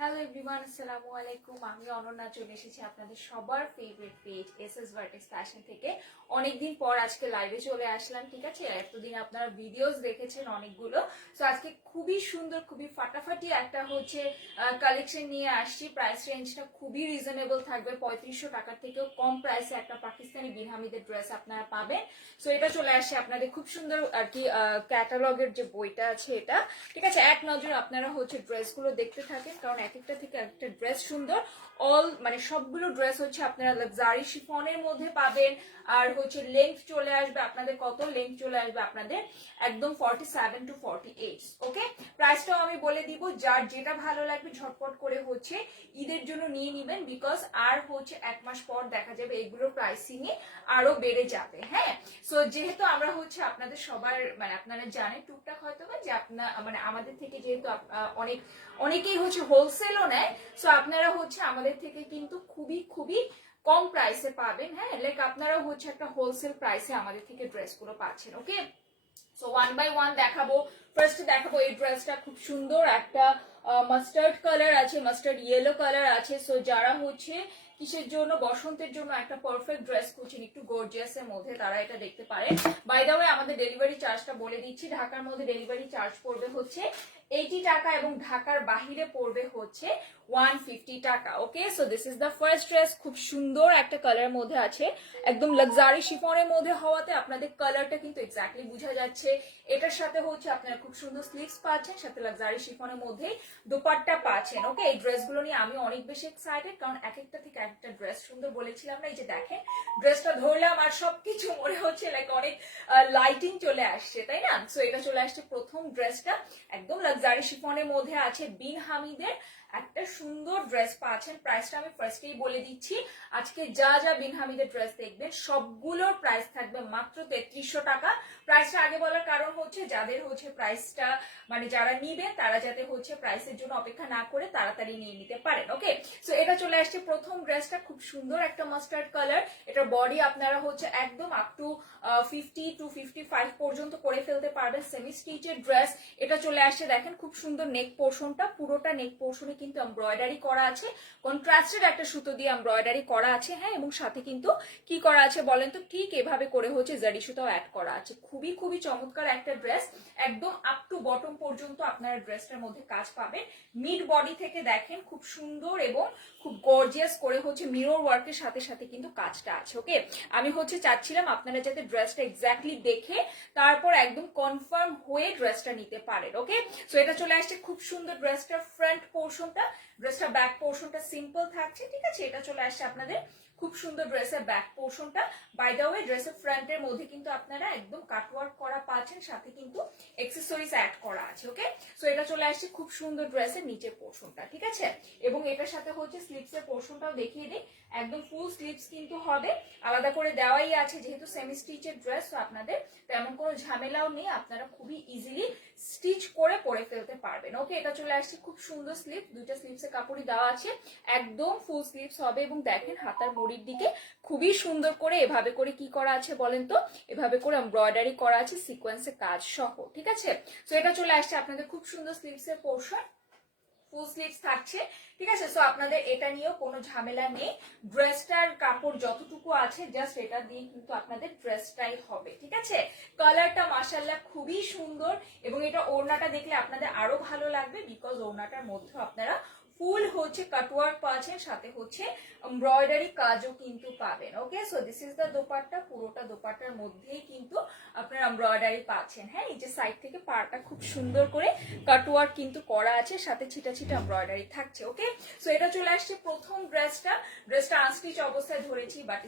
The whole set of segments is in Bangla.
হ্যালো এভরিওয়ান, আসসালামু আলাইকুম। আমি অনন্যা চলে এসেছি আপনাদের সবার favourite page SS vertex fashion থেকে। অনেকদিন পর আজকে লাইভে চলে আসলাম, ঠিক আছে। এতদিন আপনারা ভিডিওস দেখেছেন অনেকগুলো, তো আজকে খুবই সুন্দর, খুবই ফাটাফাটি একটা কালেকশন নিয়ে আসছি। প্রাইস রেঞ্জটা খুবই রিজনেবল থাকবে, 3500 টাকার থেকেও কম প্রাইসে একটা পাকিস্তানি বিনহামিদের ড্রেস আপনারা পাবেন। সো এটা চলে আসছে আপনাদের খুব সুন্দর আর কি ক্যাটালগের যে বইটা আছে এটা, ঠিক আছে। এক নজর আপনারা ড্রেসগুলো দেখতে থাকেন, কারণ এক একটা থেকে একটা ড্রেস সুন্দর। সবগুলো ড্রেস আপনারা লাক্সারি শিফনের মধ্যে পাবেন। আর লেন্থ চলে আসবে আপনাদের, কত লেন্থ চলে আসবে আপনাদের একদম 47 to 48। ওকে, প্রাইসটাও আমি বলে দিব, যার যেটা ভালো লাগবে ঝটপট করে ঈদের জন্য নিয়ে নিবেন, বিকজ আর এক মাস পর দেখা যাবে এগুলোর প্রাইসিং এ আরো বেড়ে যাবে। হ্যাঁ, সো যেহেতু আমরা আপনাদের সবার আপনারা জানেন টুকটাক হয়তো বা যে আপনার আমাদের থেকে যেহেতু অনেকেই হোলসেলও নেয়, সো আপনারা আমাদের থেকে কিন্তু খুবই খুবই কম প্রাইসে পাবেন। হ্যাঁ, লাইক আপনারা একটা হোলসেল প্রাইসে আমাদের থেকে ড্রেসগুলো পাচ্ছেন। ওকে, সো ওয়ান বাই ওয়ান দেখাবো। ফার্স্ট দেখাবো এই ড্রেসটা, খুব সুন্দর একটা মাস্টার্ড কালার আছে, মাস্টার্ড ইয়েলো কালার আছে। সো যারা কিসের জন্য, বসন্তের জন্য একটা পারফেক্ট ড্রেস খুঁজছেন একটু গর্জিয়াস এর মধ্যে, তারা এটা দেখতে পারেন। বাই দ্য ওয়ে, আমাদের ডেলিভারি চার্জটা বলে দিচ্ছি। ঢাকার মধ্যে ডেলিভারি চার্জ পড়বে 80 টাকা এবং ঢাকার বাহিরে পড়বে 150 টাকা। Okay, so this is the first dress. খুব সুন্দর একটা কালার মধ্যে আছে, একদম লাক্সারি শিফনের মধ্যে হওয়াতে আপনাদের কালারটা কিন্তু এক্স্যাক্টলি বোঝা যাচ্ছে। এটার সাথে আপনারা খুব সুন্দর স্লিভস পাচ্ছেন, সাথে লাক্সারি শিফনের মধ্যে দোপাট্টা পাচ্ছেন। ওকে, এই ড্রেসগুলো নিয়ে আমি অনেক বেশি এক্সাইটেড, কারণ এক একটা থেকে একটা ড্রেস সুন্দর বলেছিলাম না। এই যে দেখেন, ড্রেসটা ধরলাম আর সবকিছু মনে হচ্ছে লাইক অনেক লাইটিং চলে আসছে, তাই না। সো এটা চলে আসছে প্রথম ড্রেসটা, একদম লাক্সারি শিফনের মধ্যে আছে। বিন হামিদের একটা সুন্দর ড্রেস পাচ্ছেন। প্রাইসটা আমি ফার্স্টেই বলে দিচ্ছি, আজকে যা যা বিন হামিদের ড্রেস দেখবেন সবগুলোর প্রাইস থাকবে মাত্র 3300 টাকা। প্রাইসটা আগে বলার কারণ যাদের প্রাইসটা যারা নিবেন তারা যাতে প্রাইসের জন্য অপেক্ষা না করে তাড়াতাড়ি নিয়ে নিতে পারেন। ওকে, সো এটা চলে আসছে প্রথম ড্রেসটা, খুব সুন্দর একটা মাস্টার্ড কালার। এটার বডি আপনারা একদম আপ টু 50 to 55 পর্যন্ত করে ফেলতে পারবেন, সেমি স্টিচের ড্রেস। এটা চলে আসছে দেখেন, খুব সুন্দর নেক পোর্শনটা, পুরোটা নেক পোর্শনে কিন্তু এমব্রয়ডারি করা আছে, কন্ট্রাস্টেড একটা সুতো দিয়ে এমব্রয়ডারি করা আছে। হ্যাঁ, এবং সাথে কিন্তু কি করা আছে বলেন তো, ঠিক এভাবে করে জারি সুতাও অ্যাড করা আছে। খুবই খুবই চমৎকার একটা ড্রেস, একদম আপ টু বটম পর্যন্ত আপনারা ড্রেসটার মধ্যে কাজ পাবেন। মিড বডি থেকে দেখেন খুব সুন্দর এবং খুব গর্জিয়াস করে মিরর ওয়ার্কের সাথে সাথে কিন্তু কাজটা আছে। ওকে, আমি চাচ্ছিলাম আপনারা যাতে ড্রেসটা এক্স্যাক্টলি দেখে তারপর একদম কনফার্ম হয়ে ড্রেসটা নিতে পারেন। ওকে, সো এটা চলে আসছে খুব সুন্দর ড্রেসটার ফ্রন্ট পোর্শনটা। ড্রেসটা ব্যাক পোর্শনটা সিম্পল থাকছে, ঠিক আছে। এটা চলে আসছে আপনাদের খুব সুন্দর ড্রেসের ব্যাক পোর্শনটা। বাই দ্য ওয়ে, ড্রেসের ফ্রন্টের মধ্যে কিন্তু আপনারা একদম কাটওয়ার্ক করা পাচ্ছেন, সাথে কিন্তু অ্যাকসেসরিজ অ্যাড করা আছে। ওকে, সো এটা চলে আসছে খুব সুন্দর ড্রেসের নিচের পোর্শনটা, ঠিক আছে। এবং এটার সাথে স্লিভস এর পোর্শনটাও দেখিয়ে দিই, একদম ফুল স্লিভস কিন্তু হবে, আলাদা করে দেওয়াই আছে যেহেতু সেমি স্টিচের ড্রেস। তো আপনাদের তেমন কোনো ঝামেলাও নেই, আপনারা খুবই ইজিলি স্টিচ করে পরে ফেলতে পারবেন। ওকে, এটা চলে আসছে খুব সুন্দর স্লিভ, দুইটা স্লিভসের কাপড়ই দেওয়া আছে, একদম ফুল স্লিভস হবে। এবং দেখেন হাতার মুড়ির দিকে খুবই সুন্দর করে এভাবে করে কি করা আছে বলেন তো, এভাবে করে এমব্রয়ডারি করা আছে সিকোয়েন্সে কাজ সহ, ঠিক আছে। তো এটা চলে আসছে আপনাদের খুব সুন্দর স্লিভসের পোর্শন, ফুল স্লিভস থাকছে, ঠিক আছে। সো আপনাদের এটা নিয়েও কোনো ঝামেলা নেই, ড্রেসটার কাপড় যতটুকু আছে জাস্ট এটা দিয়ে কিন্তু আপনাদের ড্রেসটাই হবে, ঠিক আছে। কালারটা মাশাআল্লাহ খুবই সুন্দর, এবং এটা ওড়নাটা দেখলে আপনাদের আরো ভালো লাগবে, বিকজ ওড়নাটার মধ্যে আপনারা ফুল কাটওয়ার্ক পাচ্ছেন, সাথে এমব্রয়ডারি কাজও কিন্তু পাবেন। Okay, so this is the dupatta, পুরোটা দোপাট্টার মধ্যেই কিন্তু আপনারা এমব্রয়ডারি পাচ্ছেন। হ্যাঁ, নিচে সাইড থেকে পাড়টা খুব সুন্দর করে কাটওয়ার্ক কিন্তু করা আছে, সাথে ছিটা ছিটা এমব্রয়ডারি থাকছে। ওকে, সো এটা চলে আসছে প্রথম ড্রেসটা আনস্টিচ অবস্থায় ধরেছি, বাট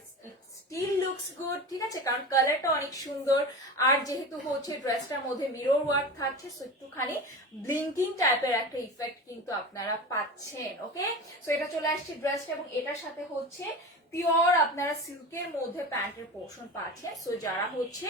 স্টিল লুকস গুড, ঠিক আছে, কারণ কালারটা অনেক সুন্দর। আর যেহেতু ড্রেসটার মধ্যে মিরর ওয়ার্ক থাকছে, সো একটুখানি ব্লিঙ্কিং টাইপের একটা ইফেক্ট কিন্তু আপনারা পাচ্ছেন। ওকে, সো এটা চলে আসছে ড্রেসটা, এবং এটার সাথে পিওর আপনারা সিল্কের মধ্যে প্যান্টের পোর্শন পাচ্ছেন। সো যারা হচ্ছে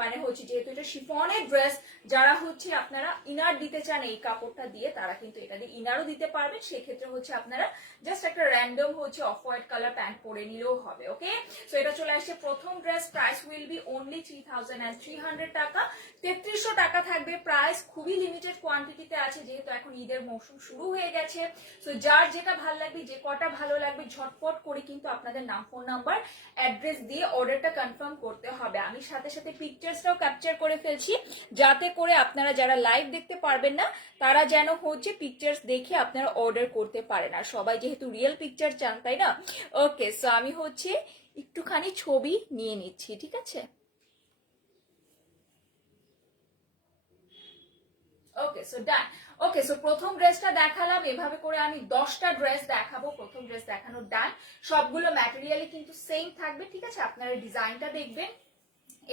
মানে হচ্ছে যেহেতু এটা শিফনের ড্রেস, যারা হচ্ছে আপনারা ইনার দিতে চান এই কাপড়টা দিয়ে, তারা কিন্তু এটা দিয়ে ইনারও দিতে পারবেন। সেক্ষেত্রে হচ্ছে আপনারা জাস্ট একটা র্যান্ডম হচ্ছে অফ হোয়াইট কালার প্যান্ট পরে নিলেও হবে। ওকে, সো এটা চলে আসছে প্রথম dress. Price will be only 3300 টাকা। 3300 টাকা থাকবে প্রাইস। খুবই লিমিটেড কোয়ান্টিটিতে আছে যেহেতু এখন ঈদের মৌসুম শুরু হয়ে গেছে। সো যার যেটা ভালো লাগবে, যে কটা ভালো লাগবে, ঝটপট করে কিন্তু আপনাদের নাম, ফোন নাম্বার, অ্যাড্রেস দিয়ে অর্ডারটা কনফার্ম করতে হবে। আমি সাথে সাথে পিকচার্সটাও ক্যাপচার করে ফেলছি যাতে করে আপনারা যারা লাইভ দেখতে পারবেন না তারা যেন হচ্ছে পিকচার্স দেখে আপনারা অর্ডার করতে পারেন। আর সবাই যেহেতু রিয়েল পিকচার চান, তাই না? ওকে, সো আমি হচ্ছে একটুখানি ছবি নিয়ে নিচ্ছি, ঠিক আছে? ওকে, সো ডান। ওকে, সো প্রথম ড্রেসটা দেখালাম, এভাবে করে আমি 10টা ড্রেস দেখাবো। প্রথম ড্রেস দেখানো ডান। সবগুলো ম্যাটেরিয়ালই কিন্তু সেম থাকবে, ঠিক আছে? আপনারা ডিজাইনটা দেখবেন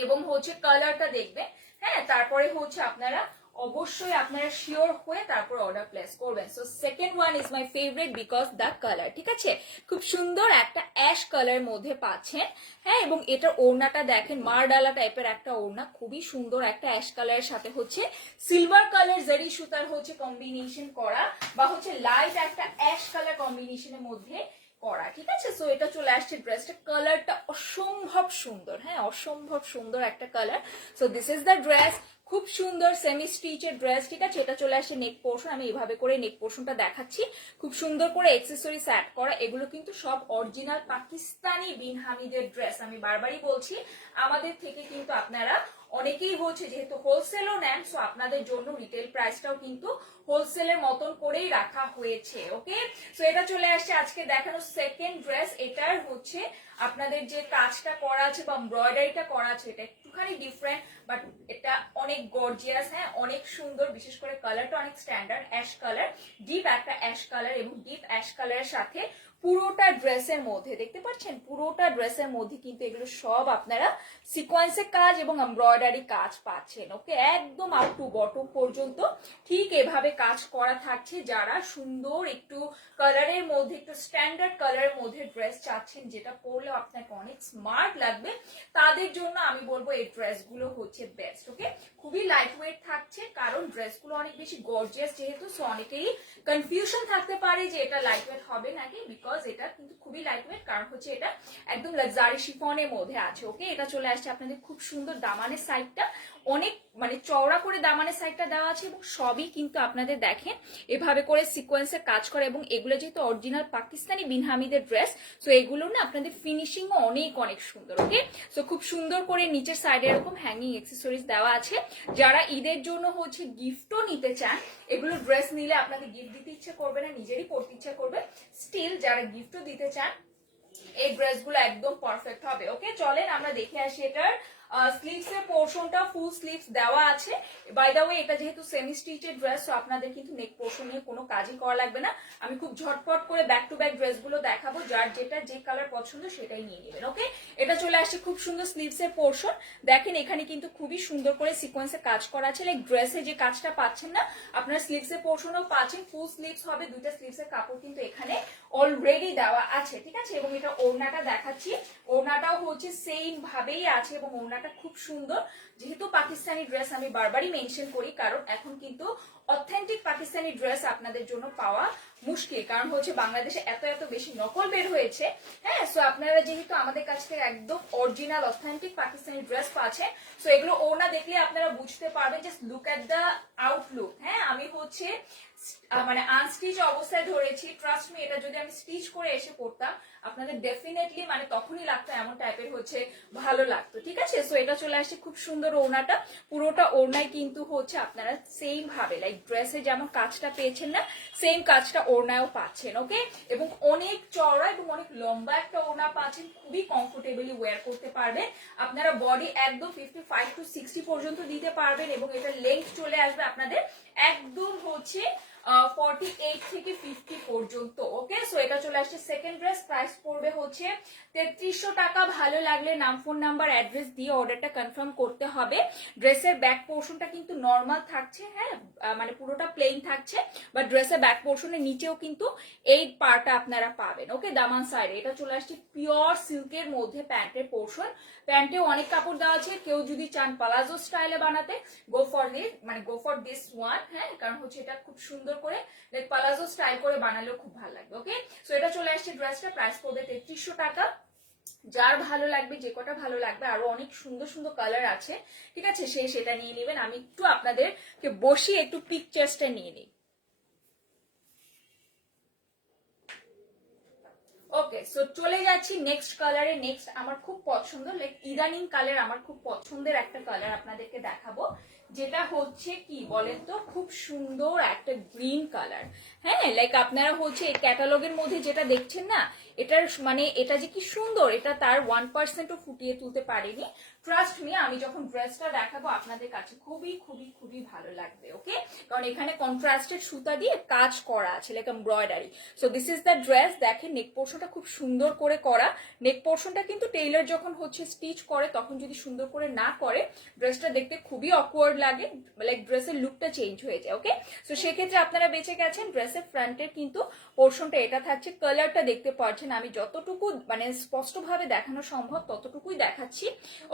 এবং হচ্ছে কালারটা দেখবেন। হ্যাঁ, তারপরে হচ্ছে আপনারা অবশ্যই আপনারা শিওর হয়ে তারপর অর্ডার প্লেস করবেন। So second one is my favourite because the colour, ঠিক আছে? খুব সুন্দর একটা অ্যাশ কালারের মধ্যে পাচ্ছেন। হ্যাঁ, এবং এটার ওড়নাটা দেখেন, মারডালা টাইপের একটা ওড়না, খুবই সুন্দর একটা অ্যাশ কালারের সাথে হচ্ছে সিলভার কালার জারি সুতার হচ্ছে কম্বিনেশন করা, বা হচ্ছে লাইট একটা অ্যাশ কালার কম্বিনেশনের মধ্যে করা, ঠিক আছে? সো এটা চলে আসছে ড্রেসটা, কালারটা অসম্ভব সুন্দর। হ্যাঁ, অসম্ভব সুন্দর একটা colour. So this is the dress. খুব সুন্দর সেমি স্টিচের ড্রেস, ঠিক আছে? এটা চলে আসছে নেক পোর্শন। আমি এইভাবে করে নেক পোর্শনটা দেখাচ্ছি। খুব সুন্দর করে অ্যাকসেসরিজ অ্যাড করা। এগুলো কিন্তু সব অরিজিনাল পাকিস্তানি বিন হামিদের ড্রেস। আমি বারবারই বলছি, আমাদের থেকে কিন্তু আপনারা অনেকেই হচ্ছে যেহেতু হোলসেলও নেন, সো আপনাদের জন্য রিটেল প্রাইসটাও কিন্তু হোলসেলের মতন করেই রাখা হয়েছে। ওকে, সো এটা চলে আসছে আজকে দেখানো সেকেন্ড ড্রেস। এটার হচ্ছে আপনাদের যে কাজটা করা আছে বা এমব্রয়ডারিটা করা আছে, এটা একটুখানি ডিফারেন্ট, বাট এটা অনেক গর্জিয়াস। হ্যাঁ, অনেক সুন্দর। বিশেষ করে কালারটা অনেক স্ট্যান্ডার্ড অ্যাশ কালার, ডিপ একটা অ্যাশ কালার, এবং ডিপ অ্যাশ কালারের সাথে পুরোটা ড্রেসের মধ্যে দেখতে পাচ্ছেন, পুরোটা ড্রেসের মধ্যে কিন্তু এগুলো সব আপনারা সিকোয়েন্সের কাজ এবং এমব্রয়ডারি কাজ পাচ্ছেন। ওকে, একদম আপ টু বটম পর্যন্ত ঠিক এভাবে কাজ করা থাকছে। যারা সুন্দর একটু কালারের মধ্যে, একটু স্ট্যান্ডার্ড কালারের মধ্যে ড্রেস চাচ্ছেন, যেটা পরলেও আপনাকে অনেক স্মার্ট লাগবে, তাদের জন্য আমি বলবো এই ড্রেসগুলো হচ্ছে বেস্ট। ওকে, খুবই লাইট ওয়েট থাকছে কারণ ড্রেসগুলো অনেক বেশি গর্জিয়াস যেহেতু, সো অনেকেই কনফিউশন থাকতে পারে যে এটা লাইট ওয়েট হবে নাকি, বিকজ এটা কিন্তু খুবই লাইট ওয়েট, কারণ হচ্ছে এটা একদম লাক্সারি শিফনের মধ্যে আছে। ওকে, এটা চলে আসছে আপনাদের খুব সুন্দর দামানের সাইডটা অনেক মানে চওড়া করে দামানের সাইডটা দেওয়া আছে, এবং সবই কিন্তু আপনাদের দেখেন এভাবে করে সিকোয়েন্সের কাজ করে, এবং এগুলো যেহেতু অরিজিনাল পাকিস্তানি বিন হামিদের ড্রেস, সো এগুলো না আপনাদের ফিনিশিংও অনেক অনেক সুন্দর। ওকে, সো খুব সুন্দর করে নিচের সাইডে এরকম হ্যাঙ্গিং অ্যাক্সেসরিজ দেওয়া আছে। যারা ঈদের জন্য হচ্ছে গিফটও নিতে চান, এগুলো ড্রেস নিলে আপনাদের গিফট দিতে ইচ্ছে করবে না, নিজেরই পড়তে ইচ্ছা করবে, স্টিল যারা গিফটও দিতে চান এই ড্রেসগুলো একদম পারফেক্ট হবে। ওকে, চলেন আমরা দেখে আসি এটার স্লিভস এর পোর্শনটা। ফুল স্লিভস দেওয়া আছে। বাই দ্য ওয়ে, এটা যেহেতু সেমি স্টিচের ড্রেস, তো আপনাদের কিন্তু নেক পোর্শন নিয়ে কোনো কাজই করা লাগবে না। আমি খুব ঝটপট করে ব্যাক টু ব্যাক ড্রেসগুলো দেখাবো, যার যেটা যে কালার পছন্দ সেটাই নিয়ে নেবেন। ওকে, এটা চলে আসছে খুব সুন্দর স্লিভস এর পোর্শন। দেখেন এখানে কিন্তু খুবই সুন্দর করে সিকোয়েন্সে কাজ করা আছে। লাইক ড্রেসে যে কাজটা পাচ্ছেন না, আপনারা স্লিভস এর পোর্শনও পাচ্ছেন। ফুল স্লিভস হবে, দুইটা স্লিভস এর কাপড় কিন্তু এখানে অলরেডি দেওয়া আছে, ঠিক আছে? এবং এটা ওড়নাটা দেখাচ্ছি, ওড়নাটাও হচ্ছে সেম ভাবেই আছে, এবং ওড়নাটা খুব সুন্দর। যেহেতু পাকিস্তানি ড্রেস আমি বারবারই মেনশন করি, কারণ এখন কিন্তু অথেন্টিক পাকিস্তানি ড্রেস আপনাদের জন্য পাওয়া মুশকিল, কারণ হচ্ছে বাংলাদেশে এত এত বেশি নকল বের হয়েছে। হ্যাঁ, সো আপনারা যেহেতু আমাদের কাছ থেকে একদম অরিজিনাল অথেন্টিক পাকিস্তানি ড্রেস পাচ্ছেন, সো এগুলো ওড়না দেখলে আপনারা বুঝতে পারবেন। Just look at the outlook. হ্যাঁ, আমি হচ্ছে মানে আনস্টিচ অবস্থায় ধরেছি, ট্রাস্ট মি, এটা যদি আমি স্টিচ করে এসে পড়তাম আপনাদের ডেফিনেটলি মানে তখনই লাগতো এমন টাইপের হচ্ছে ভালো লাগতো, ঠিক আছে? সো এটা চলে আসছে খুব সুন্দর ওড়নাটা। পুরোটা ওড়নায় কিন্তু হচ্ছে আপনারা সেম ভাবে লাইক ড্রেসে যেমন কাজটা পেয়েছেন না, সেম কাজটা ওড়নায়ও পাচ্ছেন। ওকে, এবং অনেক চওড়া এবং অনেক লম্বা একটা ওড়না পাচ্ছেন, খুবই কমফোর্টেবলি ওয়্যার করতে পারবেন। আপনারা বডি একদম 55 to 60 পর্যন্ত দিতে পারবেন, এবং এটা লেন্থ চলে আসবে আপনাদের একদম হচ্ছে 48 থেকে 50 পর্যন্ত। ওকে, সো এটা চলে আসছে সেকেন্ড ড্রেস। প্রাইস পড়বে হচ্ছে 3300 টাকা। ভালো লাগলে নাম, ফোন নাম্বার, অ্যাড্রেস দিয়ে অর্ডারটা কনফার্ম করতে হবে। ড্রেসের ব্যাক পোর্শনটা কিন্তু নর্মাল থাকছে, হ্যাঁ, মানে পুরোটা প্লেন থাকছে, বাট ড্রেসের ব্যাক পোর্শনের নিচেও কিন্তু এই পার্টটা আপনারা পাবেন। ওকে, দামান সাইডে এটা চলে আসছে পিওর সিল্কের মধ্যে প্যান্টের পোর্শন। প্যান্টেও অনেক কাপড় দেওয়া আছে, কেউ যদি চান পালাজো স্টাইলে বানাতে গো ফর দিস ওয়ান, হ্যাঁ, কারণ হচ্ছে এটা খুব সুন্দর করে লাইক পালাজো স্টাইল করে বানালেও খুব ভালো লাগবে। ওকে, সো এটা চলে আসছে ড্রেসটা। প্রাইস পড়বে 3300 টাকা। যার ভালো লাগবে, যে কটা ভালো লাগবে, আরো অনেক সুন্দর সুন্দর কালার আছে, ঠিক আছে, সেটা নিয়ে নেবেন। আমি একটু আপনাদেরকে বসিয়ে একটু পিকচার্সটা নিয়ে নিই। ওকে, সো চলে যাচ্ছি নেক্সট কালারে। নেক্সট আমার খুব পছন্দ, লাইক ইদানিং কালার আমার খুব পছন্দের একটা কালার আপনাদেরকে দেখাবো, যেটা হচ্ছে কি বলেন তো, খুব সুন্দর একটা গ্রিন কালার। হ্যাঁ, লাইক আপনারা হচ্ছে ক্যাটালগের মধ্যে যেটা দেখছেন না, এটার মানে এটা যে কি সুন্দর, এটা তার 1%ও ফুটিয়ে তুলতে পারেনি। ট্রাস্ট মি, আমি যখন ড্রেসটা দেখাবো আপনাদের কাছে খুবই খুবই খুবই ভালো লাগবে। ওকে, কারণ এখানে কন্ট্রাস্টেড সুতা দিয়ে কাজ করা আছে, like embroidery. So this is the dress. দেখেন নেক পোর্শনটা খুব সুন্দর করে করা। নেক পোর্শনটা কিন্তু টেইলর যখন হচ্ছে স্টিচ করে, তখন যদি সুন্দর করে না করে, ড্রেসটা দেখতে খুবই অকওয়ার্ড লাগে, লাইক ড্রেসের লুকটা চেঞ্জ হয়ে যায়। ওকে, সো সেক্ষেত্রে আপনারা বেঁচে গেছেন। ড্রেসের ফ্রন্টের কিন্তু পোর্শনটা এটা থাকছে। কালারটা দেখতে পাচ্ছেন, আমি যতটুকু মানে স্পষ্টভাবে দেখানো সম্ভব ততটুকুই দেখাচ্ছি।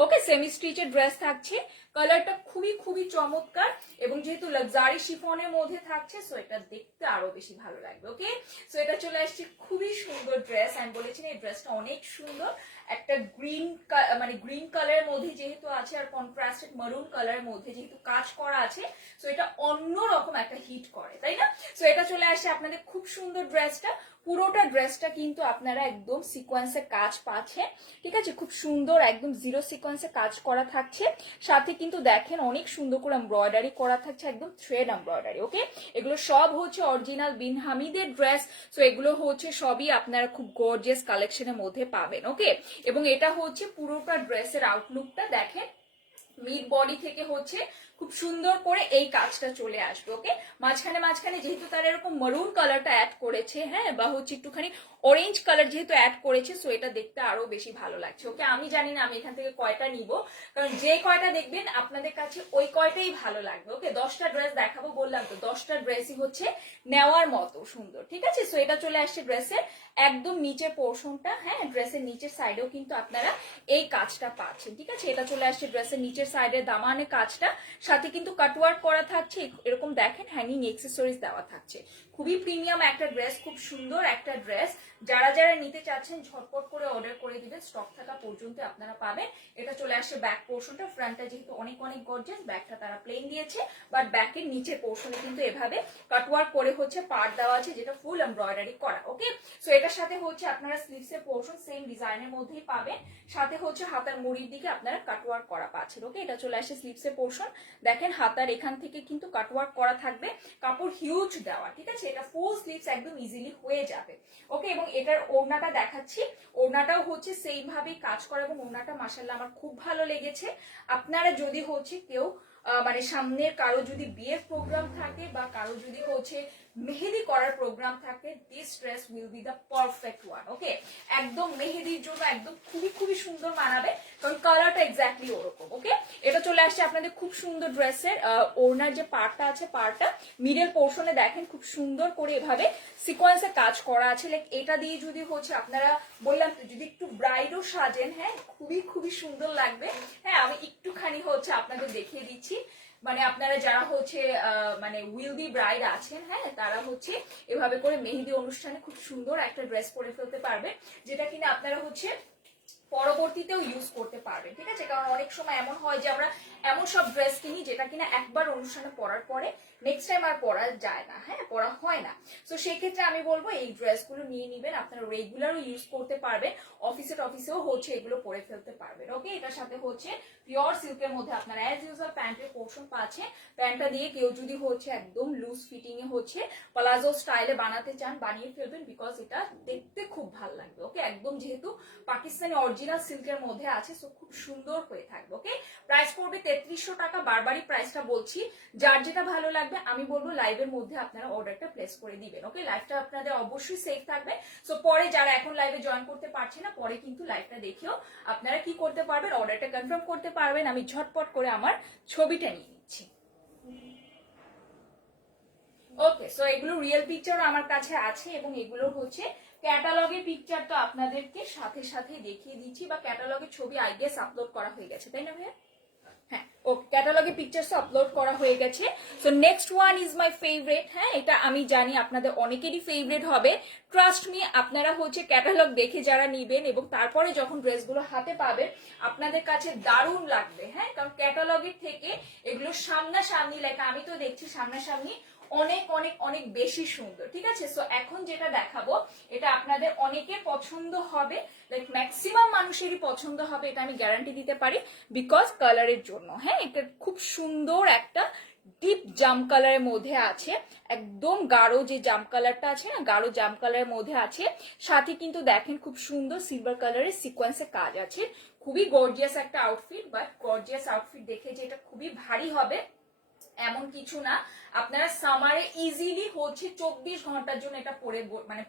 ওকে, সেমি স্টিচের ড্রেস থাকছে। কালারটা খুবই খুবই চমৎকার, এবং যেহেতু লাক্সারি শিফনের মধ্যে থাকছে, সো এটা দেখতে আরো বেশি ভালো লাগবে। ওকে, সো এটা চলে আসছে খুবই সুন্দর ড্রেস। আমি বলেছি এই ড্রেসটা অনেক সুন্দর। একটা গ্রিন কালারের মধ্যে যেহেতু আছে, আর কন্ট্রাস্টেড মারুন কালারের মধ্যে যেহেতু কাজ করা আছে, সো এটা অন্যরকম একটা হিট করে, তাই না? সো এটা চলে আসছে আপনাদের খুব সুন্দর ড্রেসটা। পুরোটা ড্রেসটা কিন্তু আপনারা একদম সিকোয়েন্সে কাজ পাচ্ছেন, ঠিক আছে, খুব সুন্দর একদম জিরো সিকোয়েন্সে কাজ করা থাকছে। সাথে কিন্তু দেখেন অনেক সুন্দর করে এমব্রয়ডারি করা থাকছে, একদম থ্রেড এমব্রয়ডারি। ওকে, এগুলো সব হচ্ছে অরিজিনাল বিন হামিদের ড্রেস। সো এগুলো হচ্ছে সবই আপনারা খুব গর্জিয়াস কালেকশনের মধ্যে পাবেন। ওকে, এবং এটা হচ্ছে পুরোটা ড্রেসের আউটলুকটা দেখেন। মিড বডি থেকে হচ্ছে খুব সুন্দর করে এই কাজটা চলে আসবে। ওকে, মাঝখানে মাঝখানে যেহেতু তারা এরকম মারুন কালারটা অ্যাড করেছে, হ্যাঁ, বা হচ্ছে একটুখানি অরেঞ্জ কালার যেহেতু অ্যাড করেছে, সো এটা দেখতে আরো বেশি ভালো লাগছে। ওকে, আমি জানি না আমি এখান থেকে কয়টা নিব, কারণ যে কয়টা দেখবেন আপনাদের কাছে ওই কয়টাই ভালো লাগবে। ওকে, 10টা ড্রেস দেখাবো বললাম তো, 10টা ড্রেসই হচ্ছে নেওয়ার মতো সুন্দর, ঠিক আছে। সো এটা চলে আসছে ড্রেসের একদম নিচের পোর্শনটা। হ্যাঁ, ড্রেসের নিচের সাইডেও কিন্তু আপনারা এই কাজটা পাচ্ছেন, ঠিক আছে। এটা চলে আসছে ড্রেসের নিচের সাইডে দামানে কাজটা, সাথে কিন্তু কাটওয়ার্ক করা থাকছে, এরকম দেখেন হ্যাঙ্গিং এক্সেসরিজ দেওয়া থাকছে। খুবই প্রিমিয়াম একটা ড্রেস, খুব সুন্দর একটা ড্রেস। যারা যারা নিতে চাচ্ছেন ঝটপট করে অর্ডার করে দিবেন, স্টক থাকা পর্যন্ত আপনারা পাবেন। এটা চলে আসছে ব্যাক পোর্শনটা। ফ্রন্টটা যেহেতু অনেক অনেক গর্জিয়াস, ব্যাকটা তারা প্লেন দিয়েছে, বাট ব্যাকের নিচের পোর্শনে কিন্তু এভাবে কাটওয়ার্ক করে হচ্ছে পার্ট দেওয়া আছে, যেটা ফুল এমব্রয়ডারি করা। ওকে, সো এটার সাথে হচ্ছে আপনারা স্লিভসের পোর্শন সেম ডিজাইনের মধ্যেই পাবেন, সাথে হচ্ছে হাতার মুড়ির দিকে আপনারা কাটওয়ার্ক করা পাচ্ছেন। ওকে, এটা চলে আসছে স্লিভসের পোর্শন। দেখেন হাতার এখান থেকে কিন্তু কাটওয়ার্ক করা থাকবে, কাপড় হিউজ দেওয়া, ঠিক আছে। এটা ফুল স্লিভস একদম ইজিলি হয়ে যাবে। ওকে, এবং এটার ওড়নাটা দেখাচ্ছি। ওড়নাটাও হচ্ছে সেম ভাবেই কাজ করা, এবং ওড়নাটা মাশাআল্লাহ আমার খুব ভালো লেগেছে। আপনারা যদি হচ্ছে কেউ মানে সামনের কারো যদি বিয়ের প্রোগ্রাম থাকে, বা কারো যদি হচ্ছে মেহেদি করার প্রোগ্রাম থাকে, this dress will be the perfect one. Okay, একদম মেহেদির জন্য একদম খুবই খুবই সুন্দর মানাবে, কারণ কালারটা এক্স্যাক্টলি ওরকম। ওকে, এটা চলে আসছে আপনাদের খুব সুন্দর ড্রেসের ওড়নার যে পার্টটা আছে, পার্টটা মিডল পোর্শনে দেখেন খুব সুন্দর করে এভাবে সিকোয়েন্সে কাজ করা আছে। লাইক এটা দিয়ে যদি হচ্ছে আপনারা বললাম তো, যদি একটু ব্রাইডও সাজেন, হ্যাঁ, খুবই খুবই সুন্দর লাগবে। হ্যাঁ, আমি একটুখানি হচ্ছে আপনাদের দেখিয়ে দিচ্ছি, মানে আপনারা যারা হচ্ছে মানে উইল বি ব্রাইড আছেন, হ্যাঁ, তারা হচ্ছে এভাবে করে মেহেদি অনুষ্ঠানে খুব সুন্দর একটা ড্রেস পরে ফেলতে পারবে, যেটা কিনা আপনারা হচ্ছে পরবর্তীতেও ইউজ করতে পারবেন, ঠিক আছে। কারণ অনেক সময় এমন হয় যে আমরা এমন সব ড্রেস কিনি যেটা কিনা একবার অনুষ্ঠানে পরার পরে নেক্সট টাইম আর পরা যায় না, হ্যাঁ, পরা হয় না। তো সেক্ষেত্রে আমি বলবো এই ড্রেসগুলো নিয়ে নিবেন, আপনারা রেগুলারও ইউজ করতে পারবেন, অফিসেও হচ্ছে এগুলো পরে ফেলতে পারবেন। ওকে, এটার সাথে হচ্ছে পিওর সিল্কের মধ্যে আপনারা অ্যাজ ইউজুয়াল প্যান্টের পোর্শন পাচ্ছেন। প্যান্টটা দিয়ে কেউ যদি হচ্ছে একদম লুজ ফিটিং এ হচ্ছে প্লাজো স্টাইলে বানাতে চান, বানিয়ে ফেলবেন, বিকজ এটা দেখতে খুব ভালো লাগবে। ওকে, একদম যেহেতু পাকিস্তানি অরিজিনাল সিল্কের মধ্যে আছে, সো খুব সুন্দর হয়ে থাকবে। ওকে, প্রাইস পড়বে 3300 টাকা। বারবারই প্রাইসটা বলছি, যার যেটা ভালো লাগবে আমি বলবো লাইভের মধ্যে আপনারা অর্ডারটা প্লেস করে দিবেন। ওকে, লাইভটা আপনাদের অবশ্যই সেফ থাকবে। সো পরে যারা এখন লাইভে জয়েন করতে পারছে না, পরে কিন্তু লাইভটা দেখেও আপনারা কি করতে পারবেন, অর্ডারটা কনফার্ম করতে পারবেন। আমি ঝটপট করে আমার ছবিটা নিয়ে নিচ্ছি। ওকে, সো এগুলো রিয়েল পিকচার আমার কাছে আছে এবং এগুলো হচ্ছে ক্যাটালগের পিকচার, তো আপনাদেরকে সাথে সাথে দেখিয়ে দিচ্ছি, বা ক্যাটালগের ছবি আই গেস আপলোড করা হয়ে গেছে, তাই না ভাইয়া? হ্যাঁ, ওকে, ক্যাটালগের পিকচারস আপলোড করা হয়ে গেছে। So next one is my favourite. হ্যাঁ, এটা আমি জানি আপনাদের অনেকেরই ফেভারিট হবে, ট্রাস্ট মি। আপনারা হচ্ছে ক্যাটালগ দেখে যারা নিবেন এবং তারপরে যখন ড্রেসগুলো হাতে পাবেন আপনাদের কাছে দারুণ লাগবে। হ্যাঁ, কারণ ক্যাটালগের থেকে এগুলো সামনাসামনি, লাইক আমি তো দেখছি সামনাসামনি অনেক অনেক অনেক বেশি সুন্দর। ঠিক আছে, সো এখন যেটা দেখাবো এটা আপনাদের অনেকের পছন্দ হবে, লাইক ম্যাক্সিমাম মানুষেরই পছন্দ হবে, এটা আমি গ্যারান্টি দিতে পারি, বিকজ কালারের জন্য। হ্যাঁ, এটা খুব সুন্দর একটা ডিপ জাম কালারের মধ্যে আছে, একদম গাঢ় যে জাম কালারটা আছে না, গাঢ় জাম কালারের মধ্যে আছে। সাথে কিন্তু দেখেন খুব সুন্দর সিলভার কালারের সিকোয়েন্সের কাজ আছে। খুবই গর্জিয়াস একটা আউটফিট, বাট গর্জিয়াস আউটফিট দেখে যে এটা খুবই ভারী হবে এমন কিছু না। আপনারা সামারে ইজিলি হচ্ছে 24 ঘন্টার জন্য এটা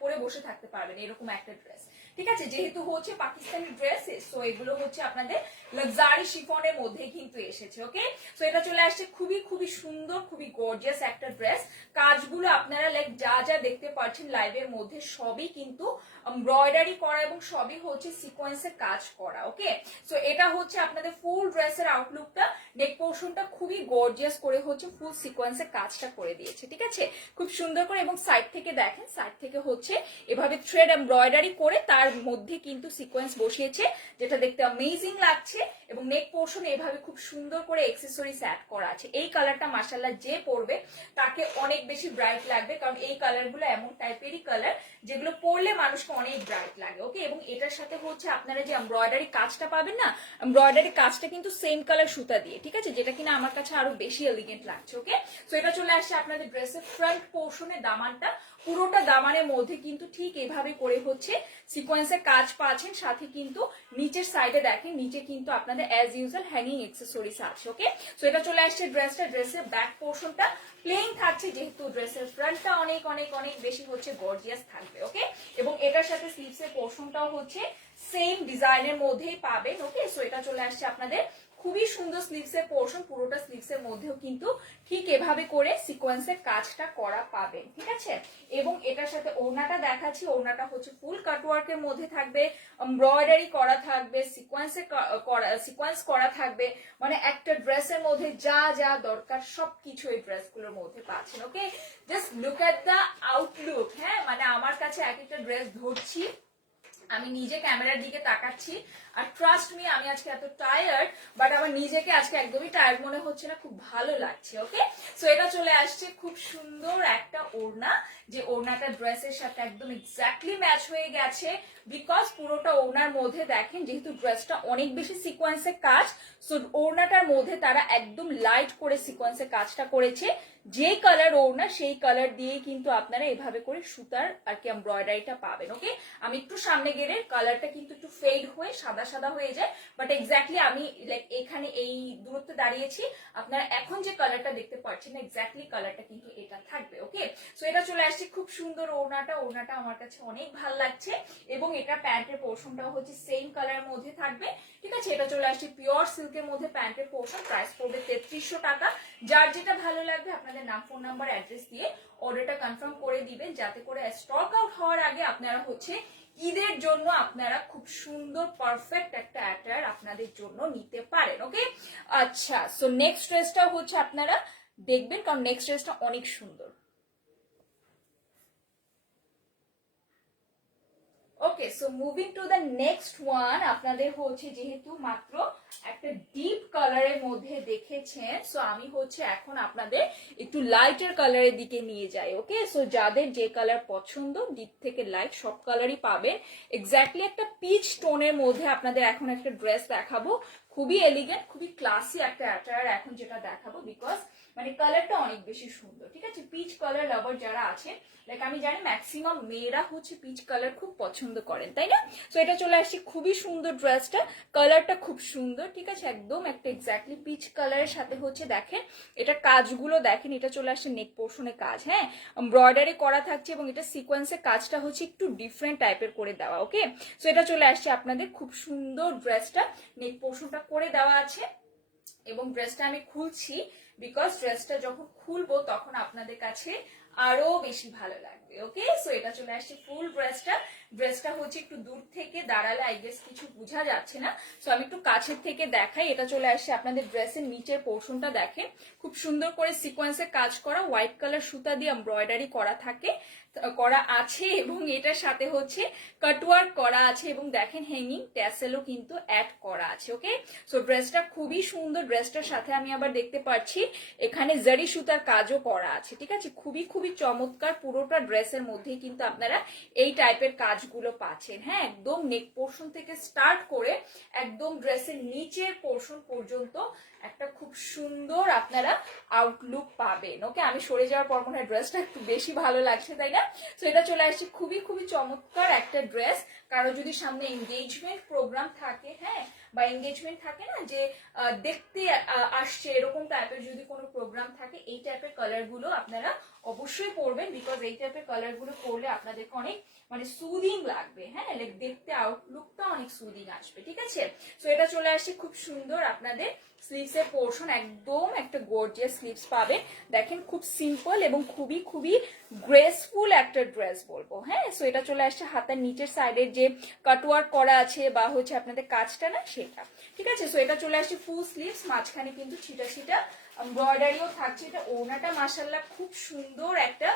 পরে বসে থাকতে পারবেন, এরকম একটা ড্রেস। ঠিক আছে, যেহেতু হচ্ছে পাকিস্তানি ড্রেস, সো এগুলো হচ্ছে আপনাদের লাক্সারি শিফনের মধ্যে কিন্তু এসেছে। ওকে, সো এটা চলে আসছে খুবই খুবই সুন্দর, খুবই গর্জিয়াস একটা ড্রেস। কাজগুলো আপনারা লাইক যা যা দেখতে পাচ্ছেন লাইভের মধ্যে সবই কিন্তু এমব্রয়ডারি করা এবং সবই হচ্ছে সিকোয়েন্সের কাজ করা। ওকে, সো এটা হচ্ছে আপনাদের ফুল ড্রেসের আউটলুকটা। নেক পোর্শনটা খুবই গর্জিয়াস করে হচ্ছে ফুল সিকোয়েন্সের কাজটা করে দিয়েছে। ঠিক আছে, খুব সুন্দর করে। এবং সাইড থেকে দেখেন, সাইড থেকে হচ্ছে এভাবে থ্রেড এমব্রয়ডারি করে তার মধ্যে কিন্তু সিকোয়েন্স বসিয়েছে, যেটা দেখতে অ্যামেজিং লাগছে। এবং নেক পোর্শন এভাবে খুব সুন্দর করে অ্যাকসেসরিজ অ্যাড করা আছে। এই কালারটা মাশাআল্লাহ যে পরবে তাকে অনেক বেশি ব্রাইট লাগবে, কারণ এই কালারগুলো এমন টাইপেরই কালার যেগুলো পরলে মানুষকে অনেক ব্রাইট লাগে। ওকে, এবং এটার সাথে হচ্ছে আপনারা যে এমব্রয়ডারি কাজটা পাবেন না, এমব্রয়ডারি কাজটা কিন্তু সেম কালার সুতা দিয়ে, ঠিক আছে, যেটা কিনা আমার কাছে আরো বেশি এলিগেন্ট লাগছে। ওকে, সো এটা চলে আসছে আপনাদের ড্রেসের ফ্রন্ট পোর্শনে। দামানটা পুরোটা দামানের মধ্যে কিন্তু ঠিক এভাবে করে হচ্ছে সিকোয়েন্সের কাজ পাচ্ছেন। সাথে কিন্তু নিচের সাইডে দেখেন, নিচে কিন্তু আপনাদের অ্যাজ ইউজুয়াল হ্যাঙ্গিং অ্যাকসেসরিজ আছে। ওকে, সো এটা চলে আসছে ড্রেসের ব্যাক পোর্শনটা প্লেন থাকছে, যেহেতু ড্রেসের ফ্রন্টটা অনেক অনেক অনেক বেশি হচ্ছে গর্জিয়াস থাকবে। ওকে, এবং এটার সাথে স্লিভসের পোর্শনটাও হচ্ছে সেম ডিজাইনের মধ্যেই পাবেন। ওকে, সো এটা চলে আসছে আপনাদের খুবই সুন্দর স্লিভসের পোর্শন। পুরোটা স্লিভসের মধ্যেও কিন্তু ঠিক এভাবে করে সিকোয়েন্সের কাজটা করা পাবেন। ঠিক আছে, এবং এটার সাথে ওড়নাটা দেখাচ্ছি। ওড়নাটা হচ্ছে ফুল কাটওয়ার্কের মধ্যে থাকবে, এমব্রয়ডারি করা থাকবে, সিকোয়েন্স করা থাকবে, মানে একটা ড্রেসের মধ্যে যা যা দরকার সবকিছু এই ড্রেসগুলোর মধ্যে পাচ্ছেন। Okay, just look at the outlook. হ্যাঁ, মানে আমার কাছে এক একটা ড্রেস ধরছি, আমি নিজে ক্যামেরার দিকে তাকাচ্ছি, আর ট্রাস্ট মি আমি আজকে এত টায়ার্ড, বাট আমার নিজেকে আজকে একদমই টায়ার্ড মনে হচ্ছে না, খুব ভালো লাগছে। ওকে, সো এটা চলে আসছে খুব সুন্দর একটা ওড়না, যে ওড়নাটা ড্রেসের সাথে একদম এক্স্যাক্টলি ম্যাচ হয়ে গেছে, বিকজ পুরোটা ওড়নার মধ্যে দেখেন, যেহেতু ড্রেসটা অনেক বেশি সিকোয়েন্সের কাজ, সো ওড়নাটার মধ্যে তারা একদম লাইট করে সিকোয়েন্সের কাজটা করেছে। যে কালার ওড়না সেই কালার দিয়েই কিন্তু আপনারা এভাবে করে সুতার আর কি এমব্রয়ডারিটা পাবেন। ওকে, আমি একটু সামনে গেলে কালারটা কিন্তু একটু ফেড হয়ে সাদা সাদা হয়ে যায়, বাট এক্স্যাক্টলি আমি লাইক এখানে এই দূরত্বে দাঁড়িয়েছি, আপনারা এখন যে কালারটা দেখতে পাচ্ছেন না এক্স্যাক্টলি কালারটা কিন্তু এটা থাকবে। ওকে, সো এটা চলে আসছে খুব সুন্দর ওড়নাটা আমার কাছে অনেক ভালো লাগছে। এবং এটা প্যান্টের পোর্শনটাও হচ্ছে সেম কালারের মধ্যে থাকবে। ঠিক আছে, এটা চলে আসছে পিওর সিল্কের মধ্যে প্যান্টের পোর্শন। প্রাইস পড়বে 3300 টাকা। যার যেটা ভালো লাগবে আপনাদের নাম, ফোন নাম্বার, অ্যাড্রেস দিয়ে অর্ডারটা কনফার্ম করে দিবেন, যাতে করে স্টক আউট হওয়ার আগে আপনারা হচ্ছে ঈদের জন্য আপনারা খুব সুন্দর পারফেক্ট একটা অ্যাটায়ার আপনাদের জন্য নিতে পারেন। ওকে, আচ্ছা, সো নেক্সট ড্রেসটা হচ্ছে আপনারা দেখবেন, কারণ নেক্সট ড্রেসটা অনেক সুন্দর। Okay, so moving to the next one. আপনাদের হচ্ছে যেহেতু মাত্র একটা ডিপ কালারের মধ্যে দেখেছেন, সো আমি হচ্ছে এখন আপনাদের একটু লাইটার কালারের দিকে নিয়ে যাই। ওকে, সো যাদের যে কালার পছন্দ, ডিপ থেকে লাইট সব কালারই পাবেন। এক্স্যাক্টলি একটা পিচ টোনের মধ্যে আপনাদের এখন একটা ড্রেস দেখাবো, খুবই এলিগেন্ট, খুবই ক্লাসি একটা অ্যাটায়ার এখন যেটা দেখাবো, বিকজ মানে কালারটা অনেক বেশি সুন্দর, ঠিক আছে। পিচ কালার লাভার যারা আছে, লাইক আমি জানি ম্যাক্সিমাম মেয়েরা হচ্ছে পিচ কালার খুব পছন্দ করেন, তাই না? তো এটা চলে আসছে খুবই সুন্দর ড্রেসটা, কালারটা খুব সুন্দর, ঠিক আছে, একদম একটা এক্স্যাক্টলি পিচ কালারের সাথে হচ্ছে দেখেন এটা কাজগুলো দেখেন, এটা চলে আসছে নেক পোর্শনে কাজ, হ্যাঁ, এমব্রয়ডারি করা থাকছে এবং এটা সিকোয়েন্সের কাজটা হচ্ছে একটু ডিফারেন্ট টাইপের করে দেওয়া, ওকে। সো এটা চলে আসছে আপনাদের খুব সুন্দর ড্রেসটা, নেক পোর্শনটা করে দেওয়া আছে এবং ড্রেসটা আমি খুলছি বিকজ ড্রেসটা যখন খুলবো তখন আপনাদের কাছে আরো বেশি ভালো লাগবে, ওকে। সো এটা চলে আসছে ফুল ড্রেসটা। ড্রেসটা হচ্ছে একটু দূর থেকে দাঁড়ালে আই গেস কিছু বোঝা যাচ্ছে না, সো আমি একটু কাছের থেকে দেখাই। এটা চলে আসছে আপনাদের ড্রেসের নিচের পোর্শনটা দেখেন, খুব সুন্দর করে সিকোয়েন্সের কাজ করা, হোয়াইট কালার সুতা দিয়ে এমব্রয়ডারি করা থাকে, করা আছে এবং এটার সাথে হচ্ছে কাটওয়ার্ক করা আছে এবং দেখেন হ্যাঙ্গিং ট্যাসেলও কিন্তু অ্যাড করা আছে, ওকে। সো ড্রেসটা খুবই সুন্দর। ড্রেসটার সাথে আমি আবার দেখতে পাচ্ছি এখানে জারি সুতার কাজও করা আছে, ঠিক আছে, খুবই খুবই চমৎকার। পুরোটা ড্রেসের মধ্যেই কিন্তু আপনারা এই টাইপের কাজগুলো পাচ্ছেন, হ্যাঁ, একদম নেক পোর্শন থেকে স্টার্ট করে একদম ড্রেসের নিচের পোর্শন পর্যন্ত একটা খুব সুন্দর আপনারা আউটলুক পাবেন, ওকে। আমি সরে যাওয়ার পর মনে হয় ড্রেসটা একটু বেশি ভালো লাগছে, তাই না? তো এটা চলে আসছে খুবই খুবই চমৎকার একটা ড্রেস। কারো যদি সামনে এনগেজমেন্ট প্রোগ্রাম থাকে, হ্যাঁ, বা এনগেজমেন্ট থাকে না যে দেখতে আসছে, এরকম টাইপের যদি কোনো প্রোগ্রাম থাকে, এই টাইপের কালার গুলো আপনারা অবশ্যই পরবেন বিকজ এই টাইপের কালার গুলো পরলে আপনাদেরকে অনেক মানে সুদিং লাগবে, হ্যাঁ, লাইক দেখতে আউটলুকটা অনেক সুদিং আসবে, ঠিক আছে। সো এটা চলে আসছে খুব সুন্দর আপনাদের স্লিভস এর পোর্শন, একদম একটা গর্জিয়াস স্লিভস পাবেন, দেখেন খুব সিম্পল এবং খুবই খুবই গ্রেসফুল একটা ড্রেস বলবো, হ্যাঁ। সো এটা চলে আসছে হাতের নিচের সাইডের যে কাটওয়ার্ক করা আছে বা হচ্ছে আপনাদের কাজটা না সেটা, ঠিক আছে। সো এটা চলে আসছে ফুল স্লিভস, মাঝখানে কিন্তু ছিটা ছিটা এমব্রয়ডারিও থাকছে। এটা ওড়নাটা মাশাআল্লাহ খুব সুন্দর একটা